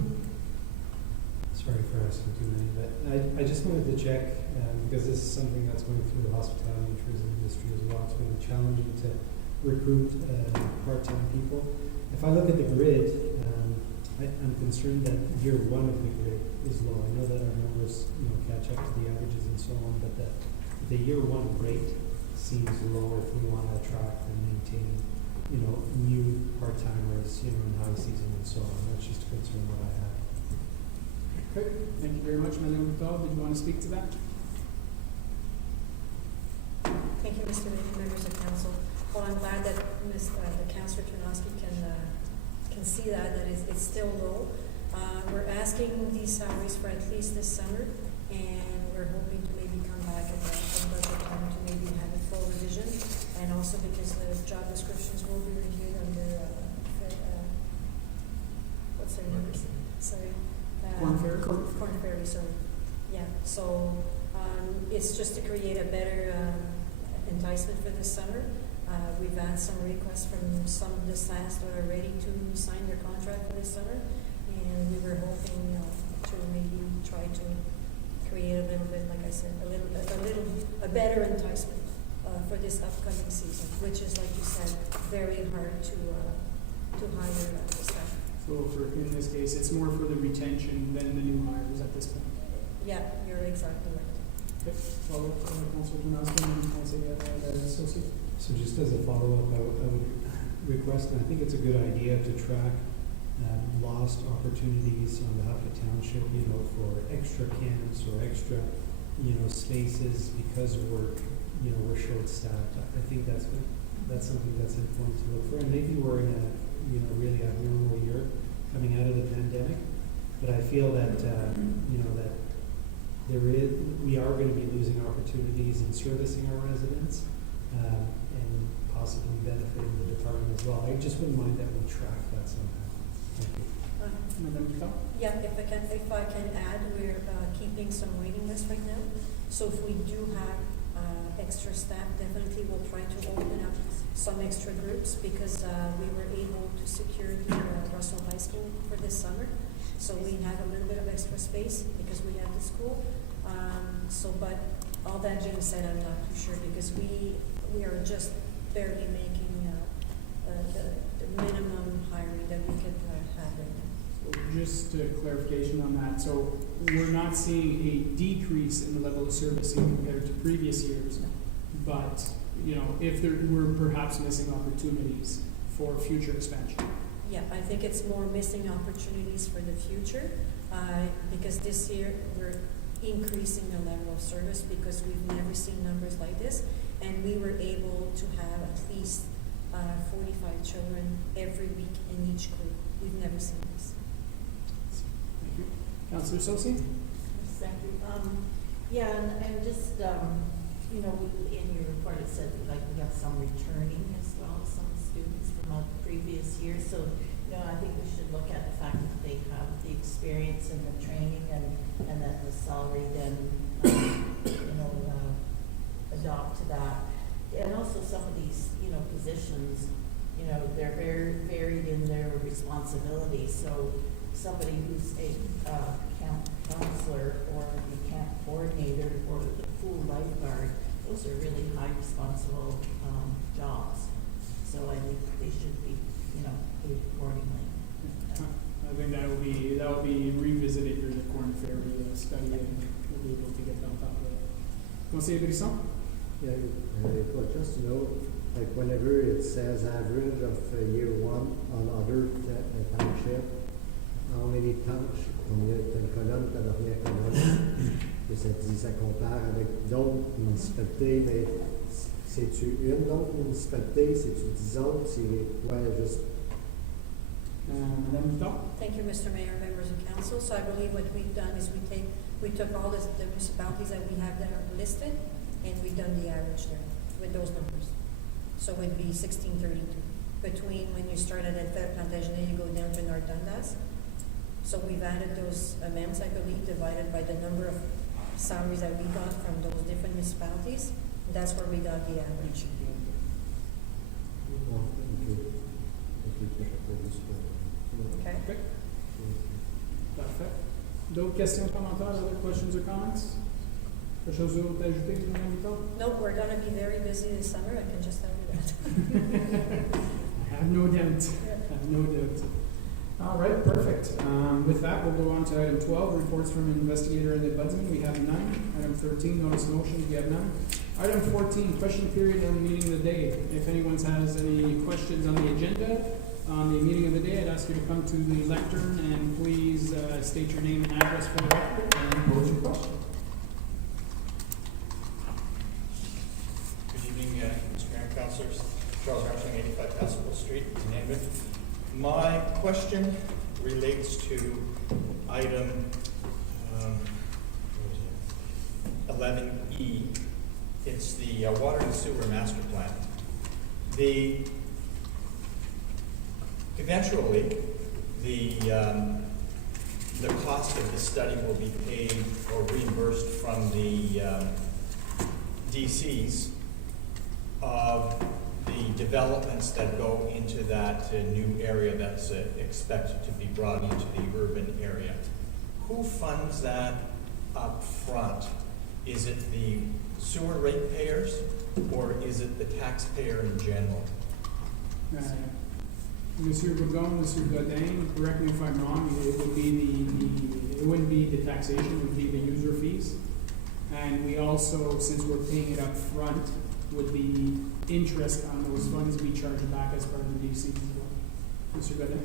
Sorry for asking too many, but I just wanted to check, because this is something that's going through the hospitality and tourism industry as well. It's really challenging to recruit part-time people. If I look at the grid, I'm concerned that year one of the grid is low. I know that our numbers, catch up to the averages and so on, but the year one rate seems low if we want to attract and maintain, new part-timers, in high season and so on. That's just a concern that I have. Okay, thank you very much, Madame Vital. Did you want to speak to that? Thank you, Mr. Mayor, members of council. Well, I'm glad that the Councillor Ternosky can see that it's still low. We're asking these salaries for at least this summer, and we're hoping to maybe come back at the budget time to maybe have a full revision, and also because the job descriptions will be reviewed under what's their name? Sorry. Corn Ferry? Corn Ferry, sorry. Yeah, so it's just to create a better enticement for this summer. We've had some requests from some of the staff that are ready to sign their contract for this summer, and we were hoping to maybe try to create a little bit, like I said, a better enticement for this upcoming season, which is, like you said, very hard to hire the staff. So in this case, it's more for the retention than the new hires at this point. Yeah, you're exactly right. Okay, follow up on Councilor Janoski and Councilor Associate. So just as a follow-up, I would request, and I think it's a good idea to track lost opportunities on behalf of township, for extra camps or extra, spaces because we're short-staffed. I think that's something that's important to look for. And maybe we're in a, really abnormal year coming out of the pandemic, but I feel that, that we are going to be losing opportunities in servicing our residents, and possibly benefiting the department as well. I just wouldn't mind that we track that somehow. Thank you. Madame Vital? Yeah, if I can add, we're keeping some waiting lists right now. So if we do have extra staff, definitely we'll try to open up some extra groups because we were able to secure the Russell High School for this summer. So we have a little bit of extra space because we have the school. But all that being said, I'm not too sure because we are just barely making the minimum hiring that we could have right now. So just a clarification on that. So we're not seeing a decrease in the level of servicing compared to previous years, but if we're perhaps missing opportunities for future expansion. Yeah, I think it's more missing opportunities for the future because this year we're increasing the level of service because we've never seen numbers like this, and we were able to have at least 45 children every week in each group. We've never seen this. Thank you. Councilor Sosi? Thank you. And just, in your report it said we have some returning as well, some students from a previous year. So, I think we should look at the fact that they have the experience and the training and that the salary then, adopt to that. And also some of these, positions, they're very varied in their responsibilities. So somebody who's a camp counselor or the camp coordinator or the pool lifeguard, those are really high responsible jobs. so I think they should be, paid accordingly. I think that will be revisited during the Corn Ferry study, and we'll be able to get on top of it. Conseiller Brisson? Yeah, but just to know, like whenever it says average of year one on other township, how many towns, telle colonne, ta dernière colonne, que ça compare avec d'autres municipalités, mais c'est-tu une autre municipalité, c'est-tu 10 autres, c'est juste. Madame Bouton? Thank you, Mr. Mayor, members of council. So I believe what we've done is we took all the municipalities that we have there listed, and we've done the average there with those numbers. So it'd be 1632. Between when you started at Plantagenet, you go down to North Dundas. So we've added those amounts, I believe, divided by the number of salaries that we got from those different municipalities. That's where we got the average. Okay? Okay. Parfait. D'autres questions, commentaires, other questions or comments? Quelque chose d'autre à ajouter, Madame Bouton? No, we're gonna be very busy this summer, I can just tell you that. I have no doubt. I have no doubt. All right, perfect. With that, we'll go on to item 12, reports from investigator and the ombudsman. We have none. Item 13, notice of motion. We have none. Item 14, question period on the meeting of the day. If anyone has any questions on the agenda, on the meeting of the day, I'd ask you to come to the lectern and please state your name and address for the record and pose your question. Good evening, Mr. Mayor and Councilors. Charles Armstrong, 85 Passable Street, Namur. My question relates to item 11E. It's the water and sewer master plan. Eventually, the cost of the study will be paid or reimbursed from the DCs of the developments that go into that new area that's expected to be brought into the urban area. Who funds that up front? Is it the sewer ratepayers or is it the taxpayer in general? Monsieur Bougon, Monsieur Godin, correct me if I'm wrong, it would be it wouldn't be the taxation, it would be the user fees. And we also, since we're paying it up front, would be interest on those funds we charge back as part of the DC as well. Mr. Godin?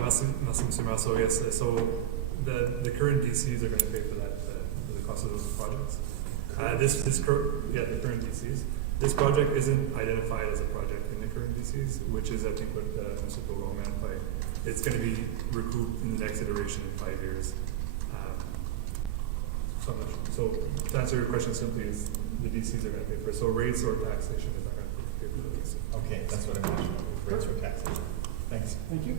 Merci, Mr. Mayor. So yes, so the current DCs are going to pay for that, for the cost of those projects. The current DCs. This project isn't identified as a project in the current DCs, which is, I think, what Mr. Bogo meant by it's going to be recouped in the next iteration in 5 years. So to answer your question simply is the DCs are going to pay for it. So rates or taxation is not going to pay for the DC. Okay, that's what I mentioned, rates or taxation. Thanks. Thank you.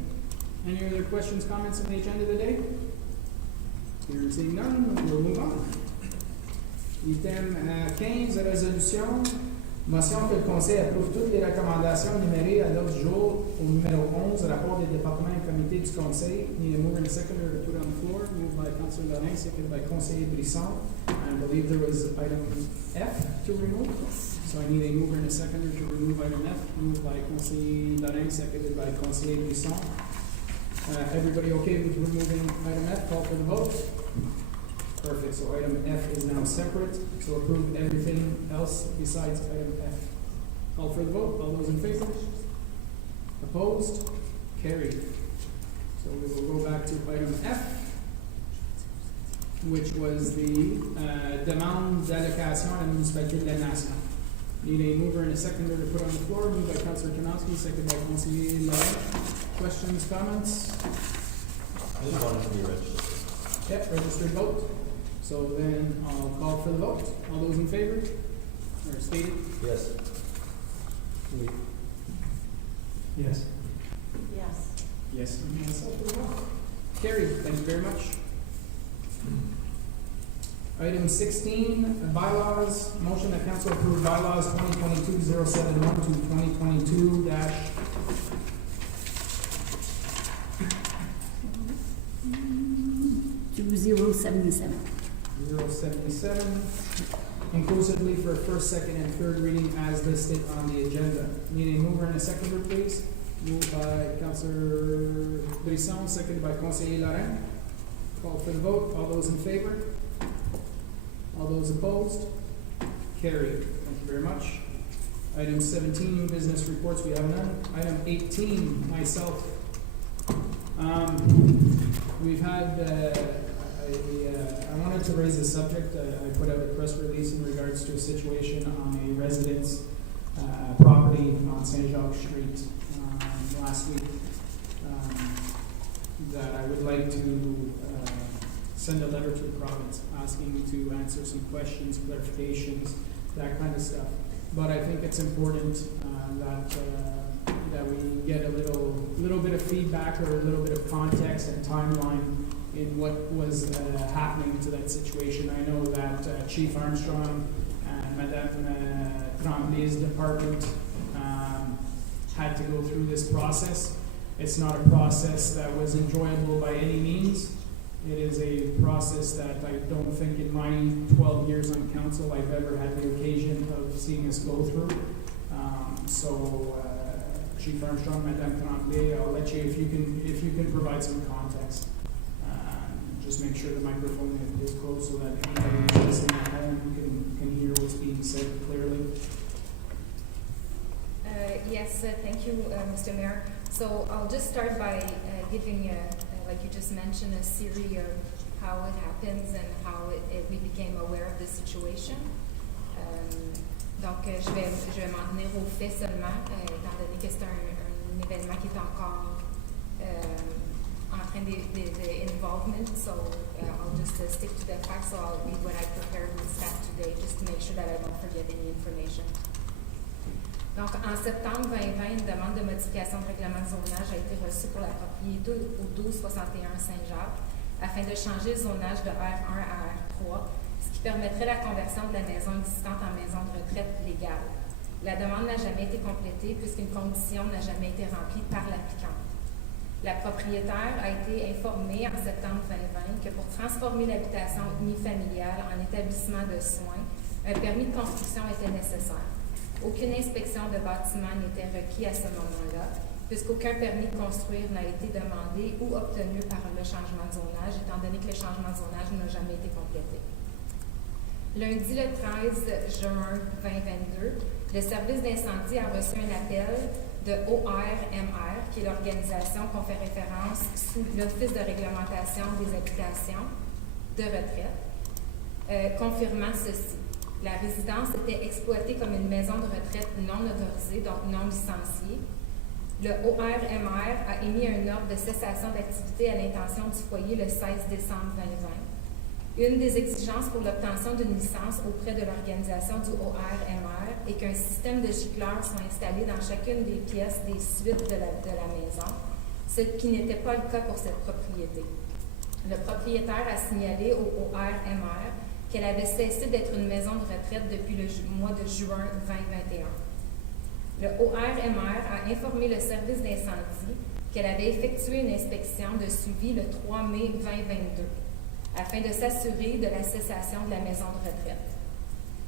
Any other questions, comments on the agenda of the day? Hearing seeing none, we'll move on. Item 15, résolution. Motion que le Conseil approuve toutes les recommandations énumérées à l'ordre du jour au numéro 11, rapport des départements et comités du Conseil. Need a mover and a seconder to put on the floor. Moved by Councilor Laurent, seconded by Conseiller Brisson. I believe there was item F to remove. So I need a mover and a seconder to remove item F. Moved by Conseiller Laurent, seconded by Conseiller Brisson. Everybody okay with removing item F? Call for the vote. Perfect, so item F is now separate, so approve everything else besides item F. Call for the vote, all those in favor? Opposed? Carried. So we will go back to item F, which was the demande d'allocation à la municipalité de la Nation. Need a mover and a seconder to put on the floor, moved by Councilor Kanowski, seconded by Conseiller Laurent. Questions, comments? I just wanted to be registered. Yep, registered vote. So then I'll call for the vote. All those in favor? Or stated? Yes. Wait. Yes. Yes. Yes. Myself as well. Carried. Thank you very much. Item 16, bylaws. Motion that council approve bylaws 2022-071 to 2022- 2077. 077. inclusively for first, second, and third reading as listed on the agenda. Need a mover and a seconder, please. Moved by Councillor Brisson, seconded by Conseiller Laurent. Call for the vote. All those in favor? All those opposed? Carried. Thank you very much. Item 17, new business reports, we have none. Item 18, myself. We've had, I wanted to raise a subject. I put out a press release in regards to a situation on a residence property on St. Jacques Street last week that I would like to send a letter to the province asking to answer some questions, clarifications, that kind of stuff. But I think it's important that we get a little bit of feedback or a little bit of context and timeline in what was happening to that situation. I know that Chief Armstrong and Madame Tremblay's department had to go through this process. It's not a process that was enjoyable by any means. It is a process that I don't think in my 12 years on council I've ever had the occasion of seeing us go through. Chief Armstrong, Madame Tremblay, I'll let you, if you can provide some context. Just make sure the microphone is closed so that anybody listening at home can hear what's being said clearly. Yes, thank you, Mr. Mayor. So I'll just start by giving, like you just mentioned, a series of how it happens and how we became aware of the situation. Donc, je vais m'en tenir aux faits seulement, étant donné que c'est un événement qui est encore en train de involvement. So I'll just stick to the facts. So I'll read what I prepared with staff today, just to make sure that I don't forget any information. Donc, en septembre 2020, une demande de modification de règlement de zonage a été reçue pour la propriété au 1261 Saint-Jacques afin de changer le zonage de R1 à R3, ce qui permettrait la conversion de la maison existante en maison de retraite légale. La demande n'a jamais été complétée puisqu'une condition n'a jamais été remplie par l'applicante. La propriétaire a été informée en septembre 2020 que pour transformer l'habitation unifamiliale en établissement de soins, un permis de construction était nécessaire. Aucune inspection de bâtiment n'était requis à ce moment-là, puisqu'aucun permis de construire n'a été demandé ou obtenu par le changement de zonage, étant donné que le changement de zonage n'a jamais été complété. Lundi le 13 juin 2022, le service d'incendie a reçu un appel de ORMR, qui est l'organisation qu'on fait référence sous l'Office de réglementation des habitations de retraite, confirmant ceci. La résidence était exploitée comme une maison de retraite non autorisée, donc non licenciée. Le ORMR a émis un ordre de cessation d'activité à l'intention du foyer le 16 décembre 2020. Une des exigences pour l'obtention d'une licence auprès de l'organisation du ORMR est qu'un système de gicleurs soit installé dans chacune des pièces des suites de la maison, ce qui n'était pas le cas pour cette propriété. Le propriétaire a signalé au ORMR qu'elle avait cessé d'être une maison de retraite depuis le mois de juin 2021. Le ORMR a informé le service d'incendie qu'elle avait effectué une inspection de suivi le 3 mai 2022 afin de s'assurer de la cessation de la maison de retraite.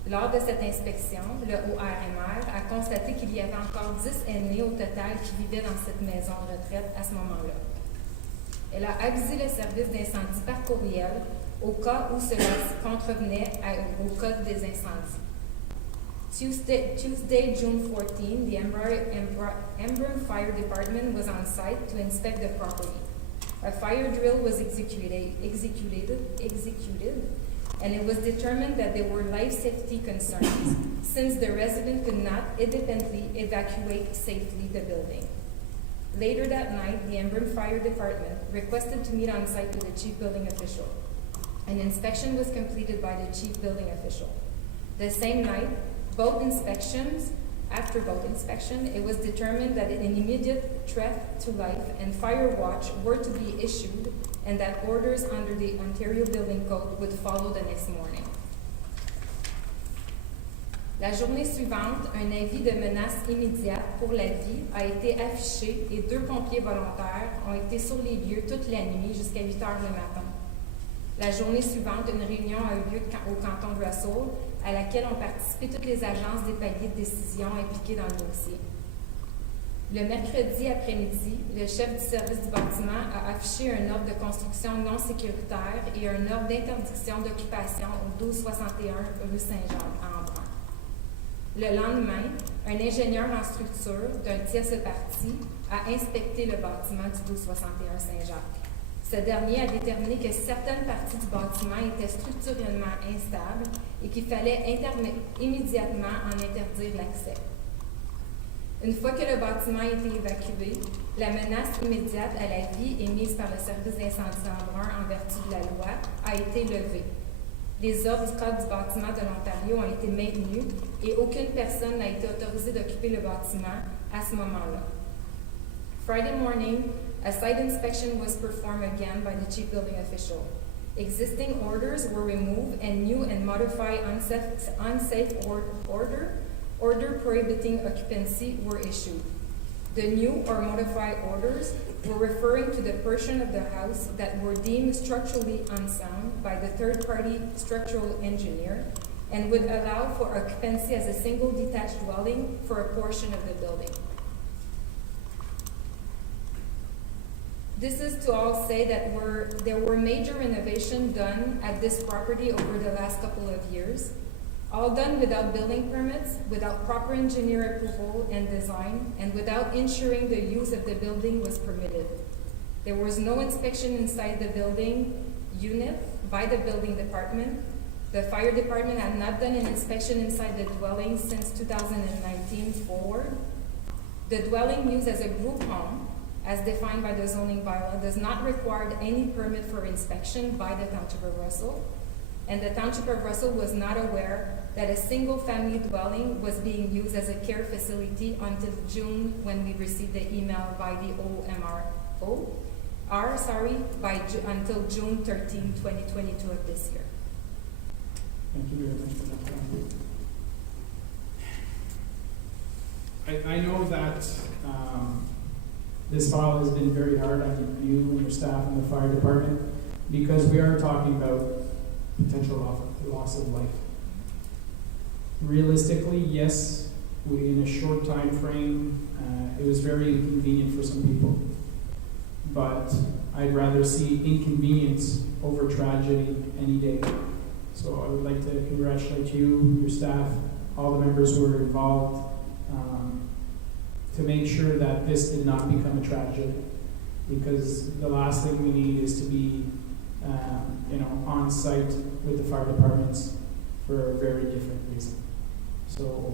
Lors de cette inspection, le ORMR a constaté qu'il y avait encore 10 aînés au total qui vivaient dans cette maison de retraite à ce moment-là. Elle a avisé le service d'incendie par courriel au cas où cela contrevenait au code des incendies. Tuesday, June 14, the Embrun Fire Department was on site to inspect the property. A fire drill was executed, and it was determined that there were life safety concerns since the resident could not independently evacuate safely the building. Later that night, the Embrun Fire Department requested to meet on site with the chief building official. An inspection was completed by the chief building official. The same night, after both inspection, it was determined that an immediate threat to life and fire watch were to be issued and that orders under the Ontario Building Code would follow the next morning. La journée suivante, un avis de menace immédiate pour la vie a été affiché et 2 pompiers volontaires ont été sur les lieux toute la nuit jusqu'à 8 heures le matin. La journée suivante, une réunion a eu lieu au canton de Russell, à laquelle ont participé toutes les agences des paliers de décision impliquées dans le dossier. Le mercredi après-midi, le chef du service du bâtiment a affiché un ordre de construction non sécuritaire et un ordre d'interdiction d'occupation au 1261 rue Saint-Jean à Embrun. Le lendemain, un ingénieur en structure d'un tierce parti a inspecté le bâtiment du 1261 Saint-Jacques. Ce dernier a déterminé que certaines parties du bâtiment étaient structurellement instables et qu'il fallait immédiatement en interdire l'accès. Une fois que le bâtiment a été évacué, la menace immédiate à la vie émise par le service d'incendie d'Embrun en vertu de la loi a été levée. Les ordres du Code du bâtiment de l'Ontario ont été maintenus et aucune personne n'a été autorisée d'occuper le bâtiment à ce moment-là. Friday morning, a site inspection was performed again by the chief building official. Existing orders were removed and new and modified unsafe order prohibiting occupancy were issued. The new or modified orders were referring to the portion of the house that were deemed structurally unsound by the third-party structural engineer and would allow for occupancy as a single detached dwelling for a portion of the building. This is to all say that there were major renovations done at this property over the last couple of years, all done without building permits, without proper engineer approval and design, and without ensuring the use of the building was permitted. There was no inspection inside the building unit by the building department. The fire department had not done an inspection inside the dwelling since 2019 forward. The dwelling used as a group home, as defined by the zoning bylaw, does not require any permit for inspection by the Township of Russell, and the Township of Russell was not aware that a single-family dwelling was being used as a care facility until June, when we received the email by the until June 13, 2022 of this year. Thank you very much for that. I know that this file has been very hard on you and your staff in the fire department because we are talking about potential loss of life. Realistically, yes, in a short time frame, it was very inconvenient for some people. But I'd rather see inconvenience over tragedy any day. So I would like to congratulate you, your staff, all the members who were involved, to make sure that this did not become a tragedy. Because the last thing we need is to be on site with the fire departments for a very different reason. So,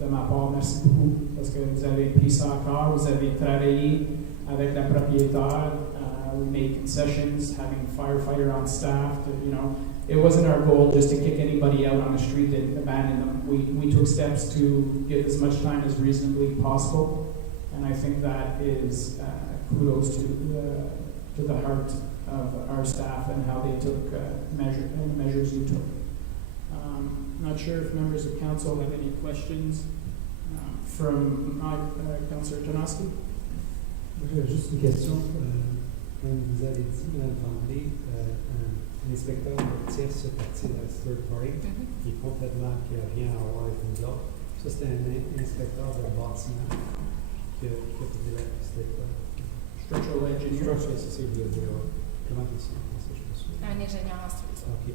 de ma part, merci beaucoup, parce que vous avez pris ça à cœur, vous avez travaillé avec la propriétaire, we made concessions, having a firefighter on staff, it wasn't our goal just to kick anybody out on the street and abandon them. We took steps to get as much time as reasonably possible, and I think that is kudos to the heart of our staff and how they took measures you took. Not sure if members of council have any questions from Councillor Janoski. J'ai juste une question. Comme vous avez dit, Mme Tremblay, un inspecteur de tierce partie de la third party, qui est complètement, qui n'a rien à voir avec nous autres. Ça, c'était un inspecteur de bâtiment qui a fait la c'était quoi? Structural engineer. Structural, c'est ça que vous dire. Comment il s'appelle ça, je me souviens. Un ingénieur en structure. OK.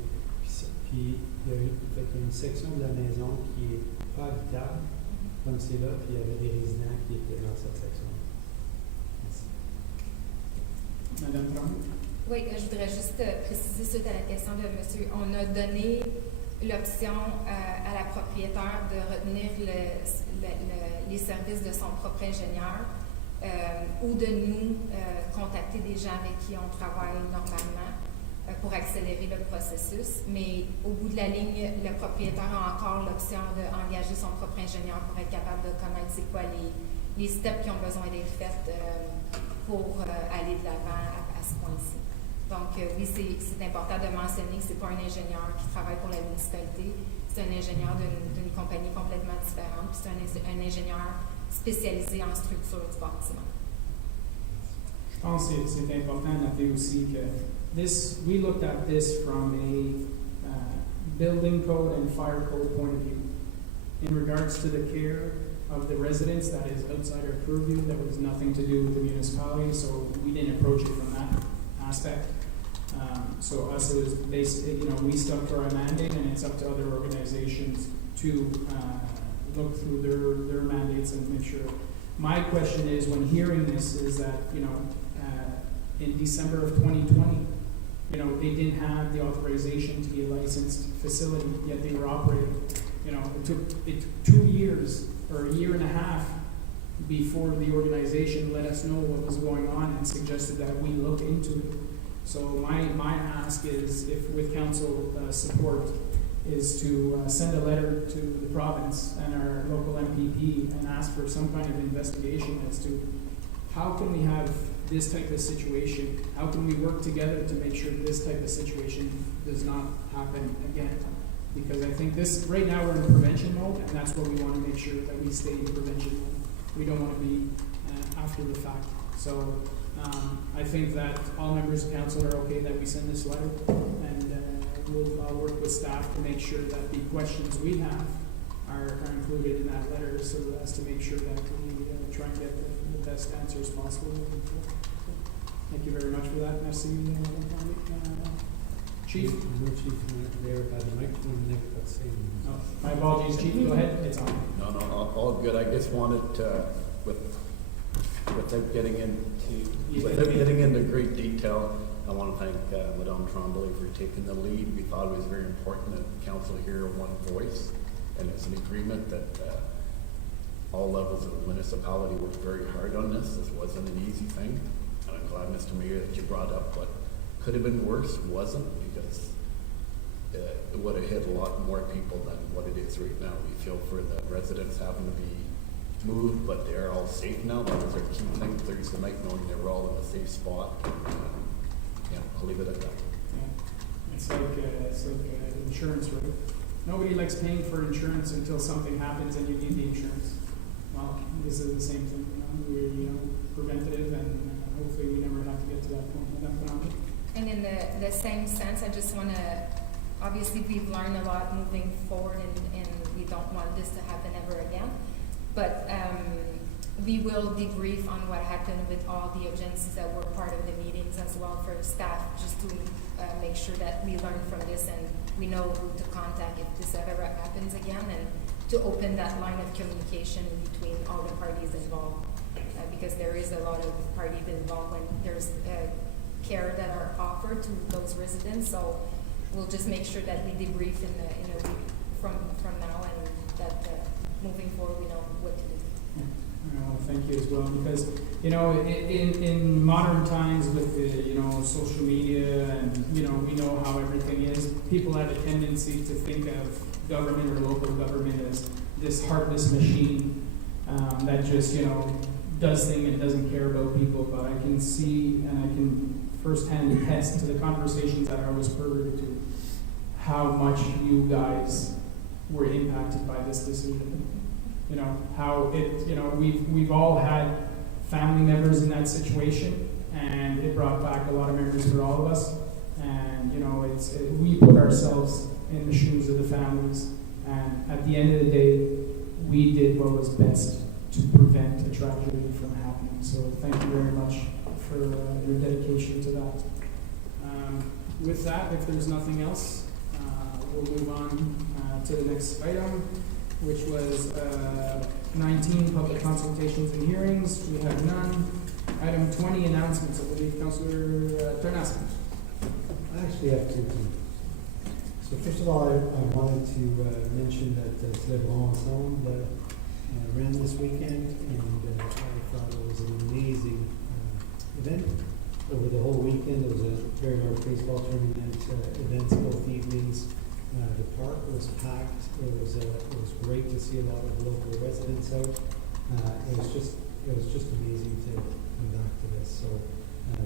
Puis il y a une section de la maison qui est pas habitable, comme c'est là, puis il y avait des résidents qui étaient dans cette section. Merci. Madame Tremblay. Oui, je voudrais juste préciser suite à la question de monsieur. On a donné l'option à la propriétaire de retenir les services de son propre ingénieur ou de nous contacter des gens avec qui on travaille normalement pour accélérer le processus. Mais au bout de la ligne, le propriétaire a encore l'option d'engager son propre ingénieur pour être capable de connaître c'est quoi les steps qui ont besoin d'être faits pour aller de l'avant à ce point-ci. Donc, oui, c'est important de mentionner que ce n'est pas un ingénieur qui travaille pour la municipalité, c'est un ingénieur d'une compagnie complètement différente, puis c'est un ingénieur spécialisé en structure du bâtiment. Je pense que c'est important de noter aussi que this, we looked at this from a building code and fire code point of view. In regards to the care of the residents, that is outside our purview, that was nothing to do with the municipality, so we didn't approach it from that aspect. So us, it was basically, we stuck to our mandate, and it's up to other organizations to look through their mandates and make sure. My question is, when hearing this, is that, in December of 2020, they didn't have the authorization to be a licensed facility, yet they were operating. It took 2 years or a year and a half before the organization let us know what was going on and suggested that we look into it. So my ask is, if with council support, is to send a letter to the province and our local MPP and ask for some kind of investigation as to how can we have this type of situation, how can we work together to make sure this type of situation does not happen again. Because I think right now we're in prevention mode, and that's what we want to make sure that we stay in prevention mode. We don't want to be after the fact. So I think that all members of council are okay that we send this letter, and I'll work with staff to make sure that the questions we have are included in that letter, so as to make sure that we try and get the best answers possible. Thank you very much for that. Merci, Chief. No chief there by the microphone, never got saying. No, my apologies, Chief. Go ahead. It's on. No, all good. I just wanted to, without getting into great detail, I want to thank Madame Tremblay for taking the lead. We thought it was very important that council hear one voice, and it's an agreement that all levels of the municipality worked very hard on this. This wasn't an easy thing, and I'm glad, Mr. Mayor, that you brought up what could have been worse. Wasn't, because it would have hit a lot more people than what it is right now. We feel for the residents having to be moved, but they're all safe now. That was our key thing Thursday night, knowing they were all in a safe spot. Yeah, I'll leave it at that. Yeah. It's like insurance, right? Nobody likes paying for insurance until something happens and you need the insurance. Well, this is the same thing. We're preventative, and hopefully we never have to get to that point. And in the same sense, I just want to, obviously we've learned a lot moving forward, and we don't want this to happen ever again. But we will debrief on what happened with all the agencies that were part of the meetings as well for staff, just to make sure that we learn from this and we know who to contact if this ever happens again, and to open that line of communication between all the parties involved. Because there is a lot of parties involved when there's care that are offered to those residents. So we'll just make sure that we debrief in a week from now, and that moving forward we know what to do. Well, thank you as well, because in modern times with the social media, and we know how everything is, people have a tendency to think of government or local government as this heartless machine that just does things and doesn't care about people. But I can see, and I can firsthand attest to the conversations that I was privy to, how much you guys were impacted by this decision. How we've all had family members in that situation, and it brought back a lot of memories for all of us. And we put ourselves in the shoes of the families, and at the end of the day, we did what was best to prevent a tragedy from happening. So thank you very much for your dedication to that. With that, if there's nothing else, we'll move on to the next item, which was 19, public consultations and hearings. We have none. Item 20, announcements. I believe Councillor Tarnasky. I actually have two things. So first of all, I wanted to mention that Embrun ran this weekend, and I thought it was an amazing event. Over the whole weekend, it was a very large baseball tournament, events both evenings. The park was packed. It was great to see a lot of local residents out. It was just amazing to come back to this. So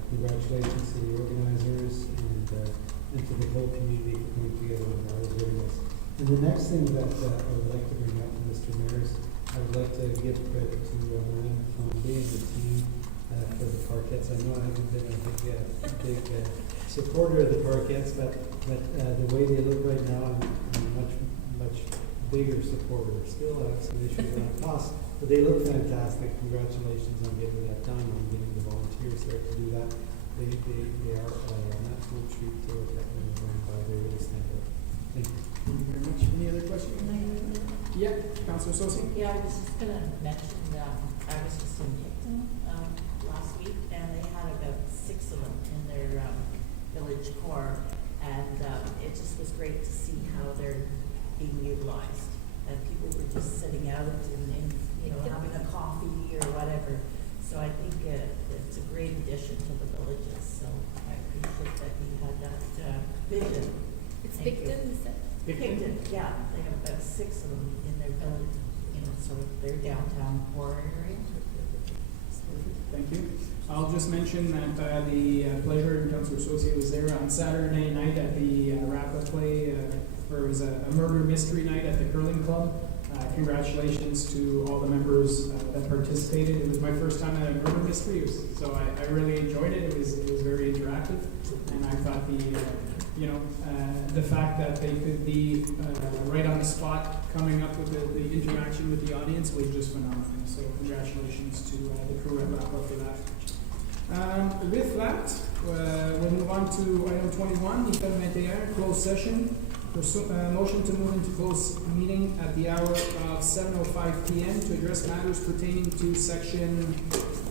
congratulations to the organizers and to the whole community for coming together on that. It was very nice. And the next thing that I would like to bring up to Mr. Mayor is I would like to give credit to Marionville and the team for the parquets. I know I haven't been a big supporter of the parkettes, but the way they look right now, I'm much bigger supporter. Still have some issues around cost, but they look fantastic. Congratulations on getting that done, on getting the volunteers there to do that. They are an absolute treat to look at and run by. They really stand out. Thank you. Thank you very much. Any other questions? Yeah, Councilor Sosi? Yeah, I was just gonna mention, I was just in Picton, last week, and they had about 6 of them in their, village core, and, it just was great to see how they're being utilized. And people were just sitting out and, you know, having a coffee or whatever. So I think, it's a great addition to the villages, so I appreciate that you had that, vision. It's Thank you. Picton, is it? Picton, yeah, they have about 6 of them in their village, you know, so their downtown core area. Thank you. I'll just mention that the pleasure and Councilor Sosi was there on Saturday night at the Rappa play, where it was a murder mystery night at the curling club. Congratulations to all the members that participated. It was my first time at a murder mystery, so I really enjoyed it. It was very interactive, and I thought the fact that they could be right on the spot coming up with the interaction with the audience was just phenomenal. So congratulations to the crew at Rappa for that. With that, we'll move on to item 21, item 21, closed session. Motion to move into closed meeting at the hour of 7:05 p.m. to address matters pertaining to section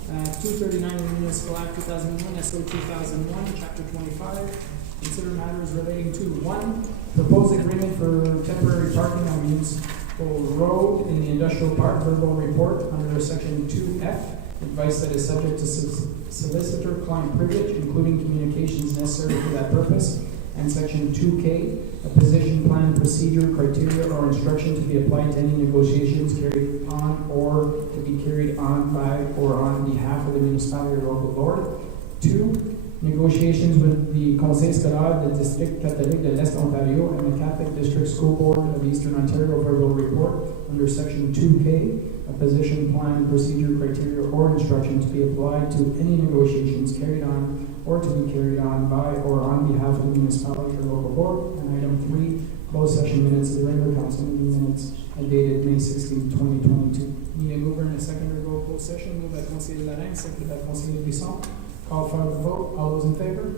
239 of the Municipal Act 2001, SO 2001, Chapter 25. Consider matters relating to 1, proposed agreement for temporary parking on Municipal Road in the Industrial Park, verbal report under section 2F, advice that is subject to solicitor-client privilege, including communications necessary for that purpose, and section 2K, a position plan, procedure, criteria, or instruction to be applied to any negotiations carried on or to be carried on by or on behalf of the municipality or local board. 2, negotiations with the Conseil scolaire de District Catholique de l'Est Ontario and the Catholic District School Board of Eastern Ontario verbal report under section 2K, a position plan, procedure, criteria, or instruction to be applied to any negotiations carried on or to be carried on by or on behalf of the municipality or local board. And item 3, closed session minutes of the regular council meeting minutes dated May 16, 2022. Need a mover and a seconder to go closed session. Moved by Conseiller Larrain, seconded by Conseiller Bisson. Call for the vote. All those in favor?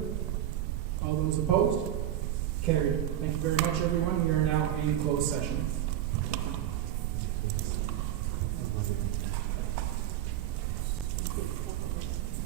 All those opposed? Carried. Thank you very much, everyone. We are now in closed session.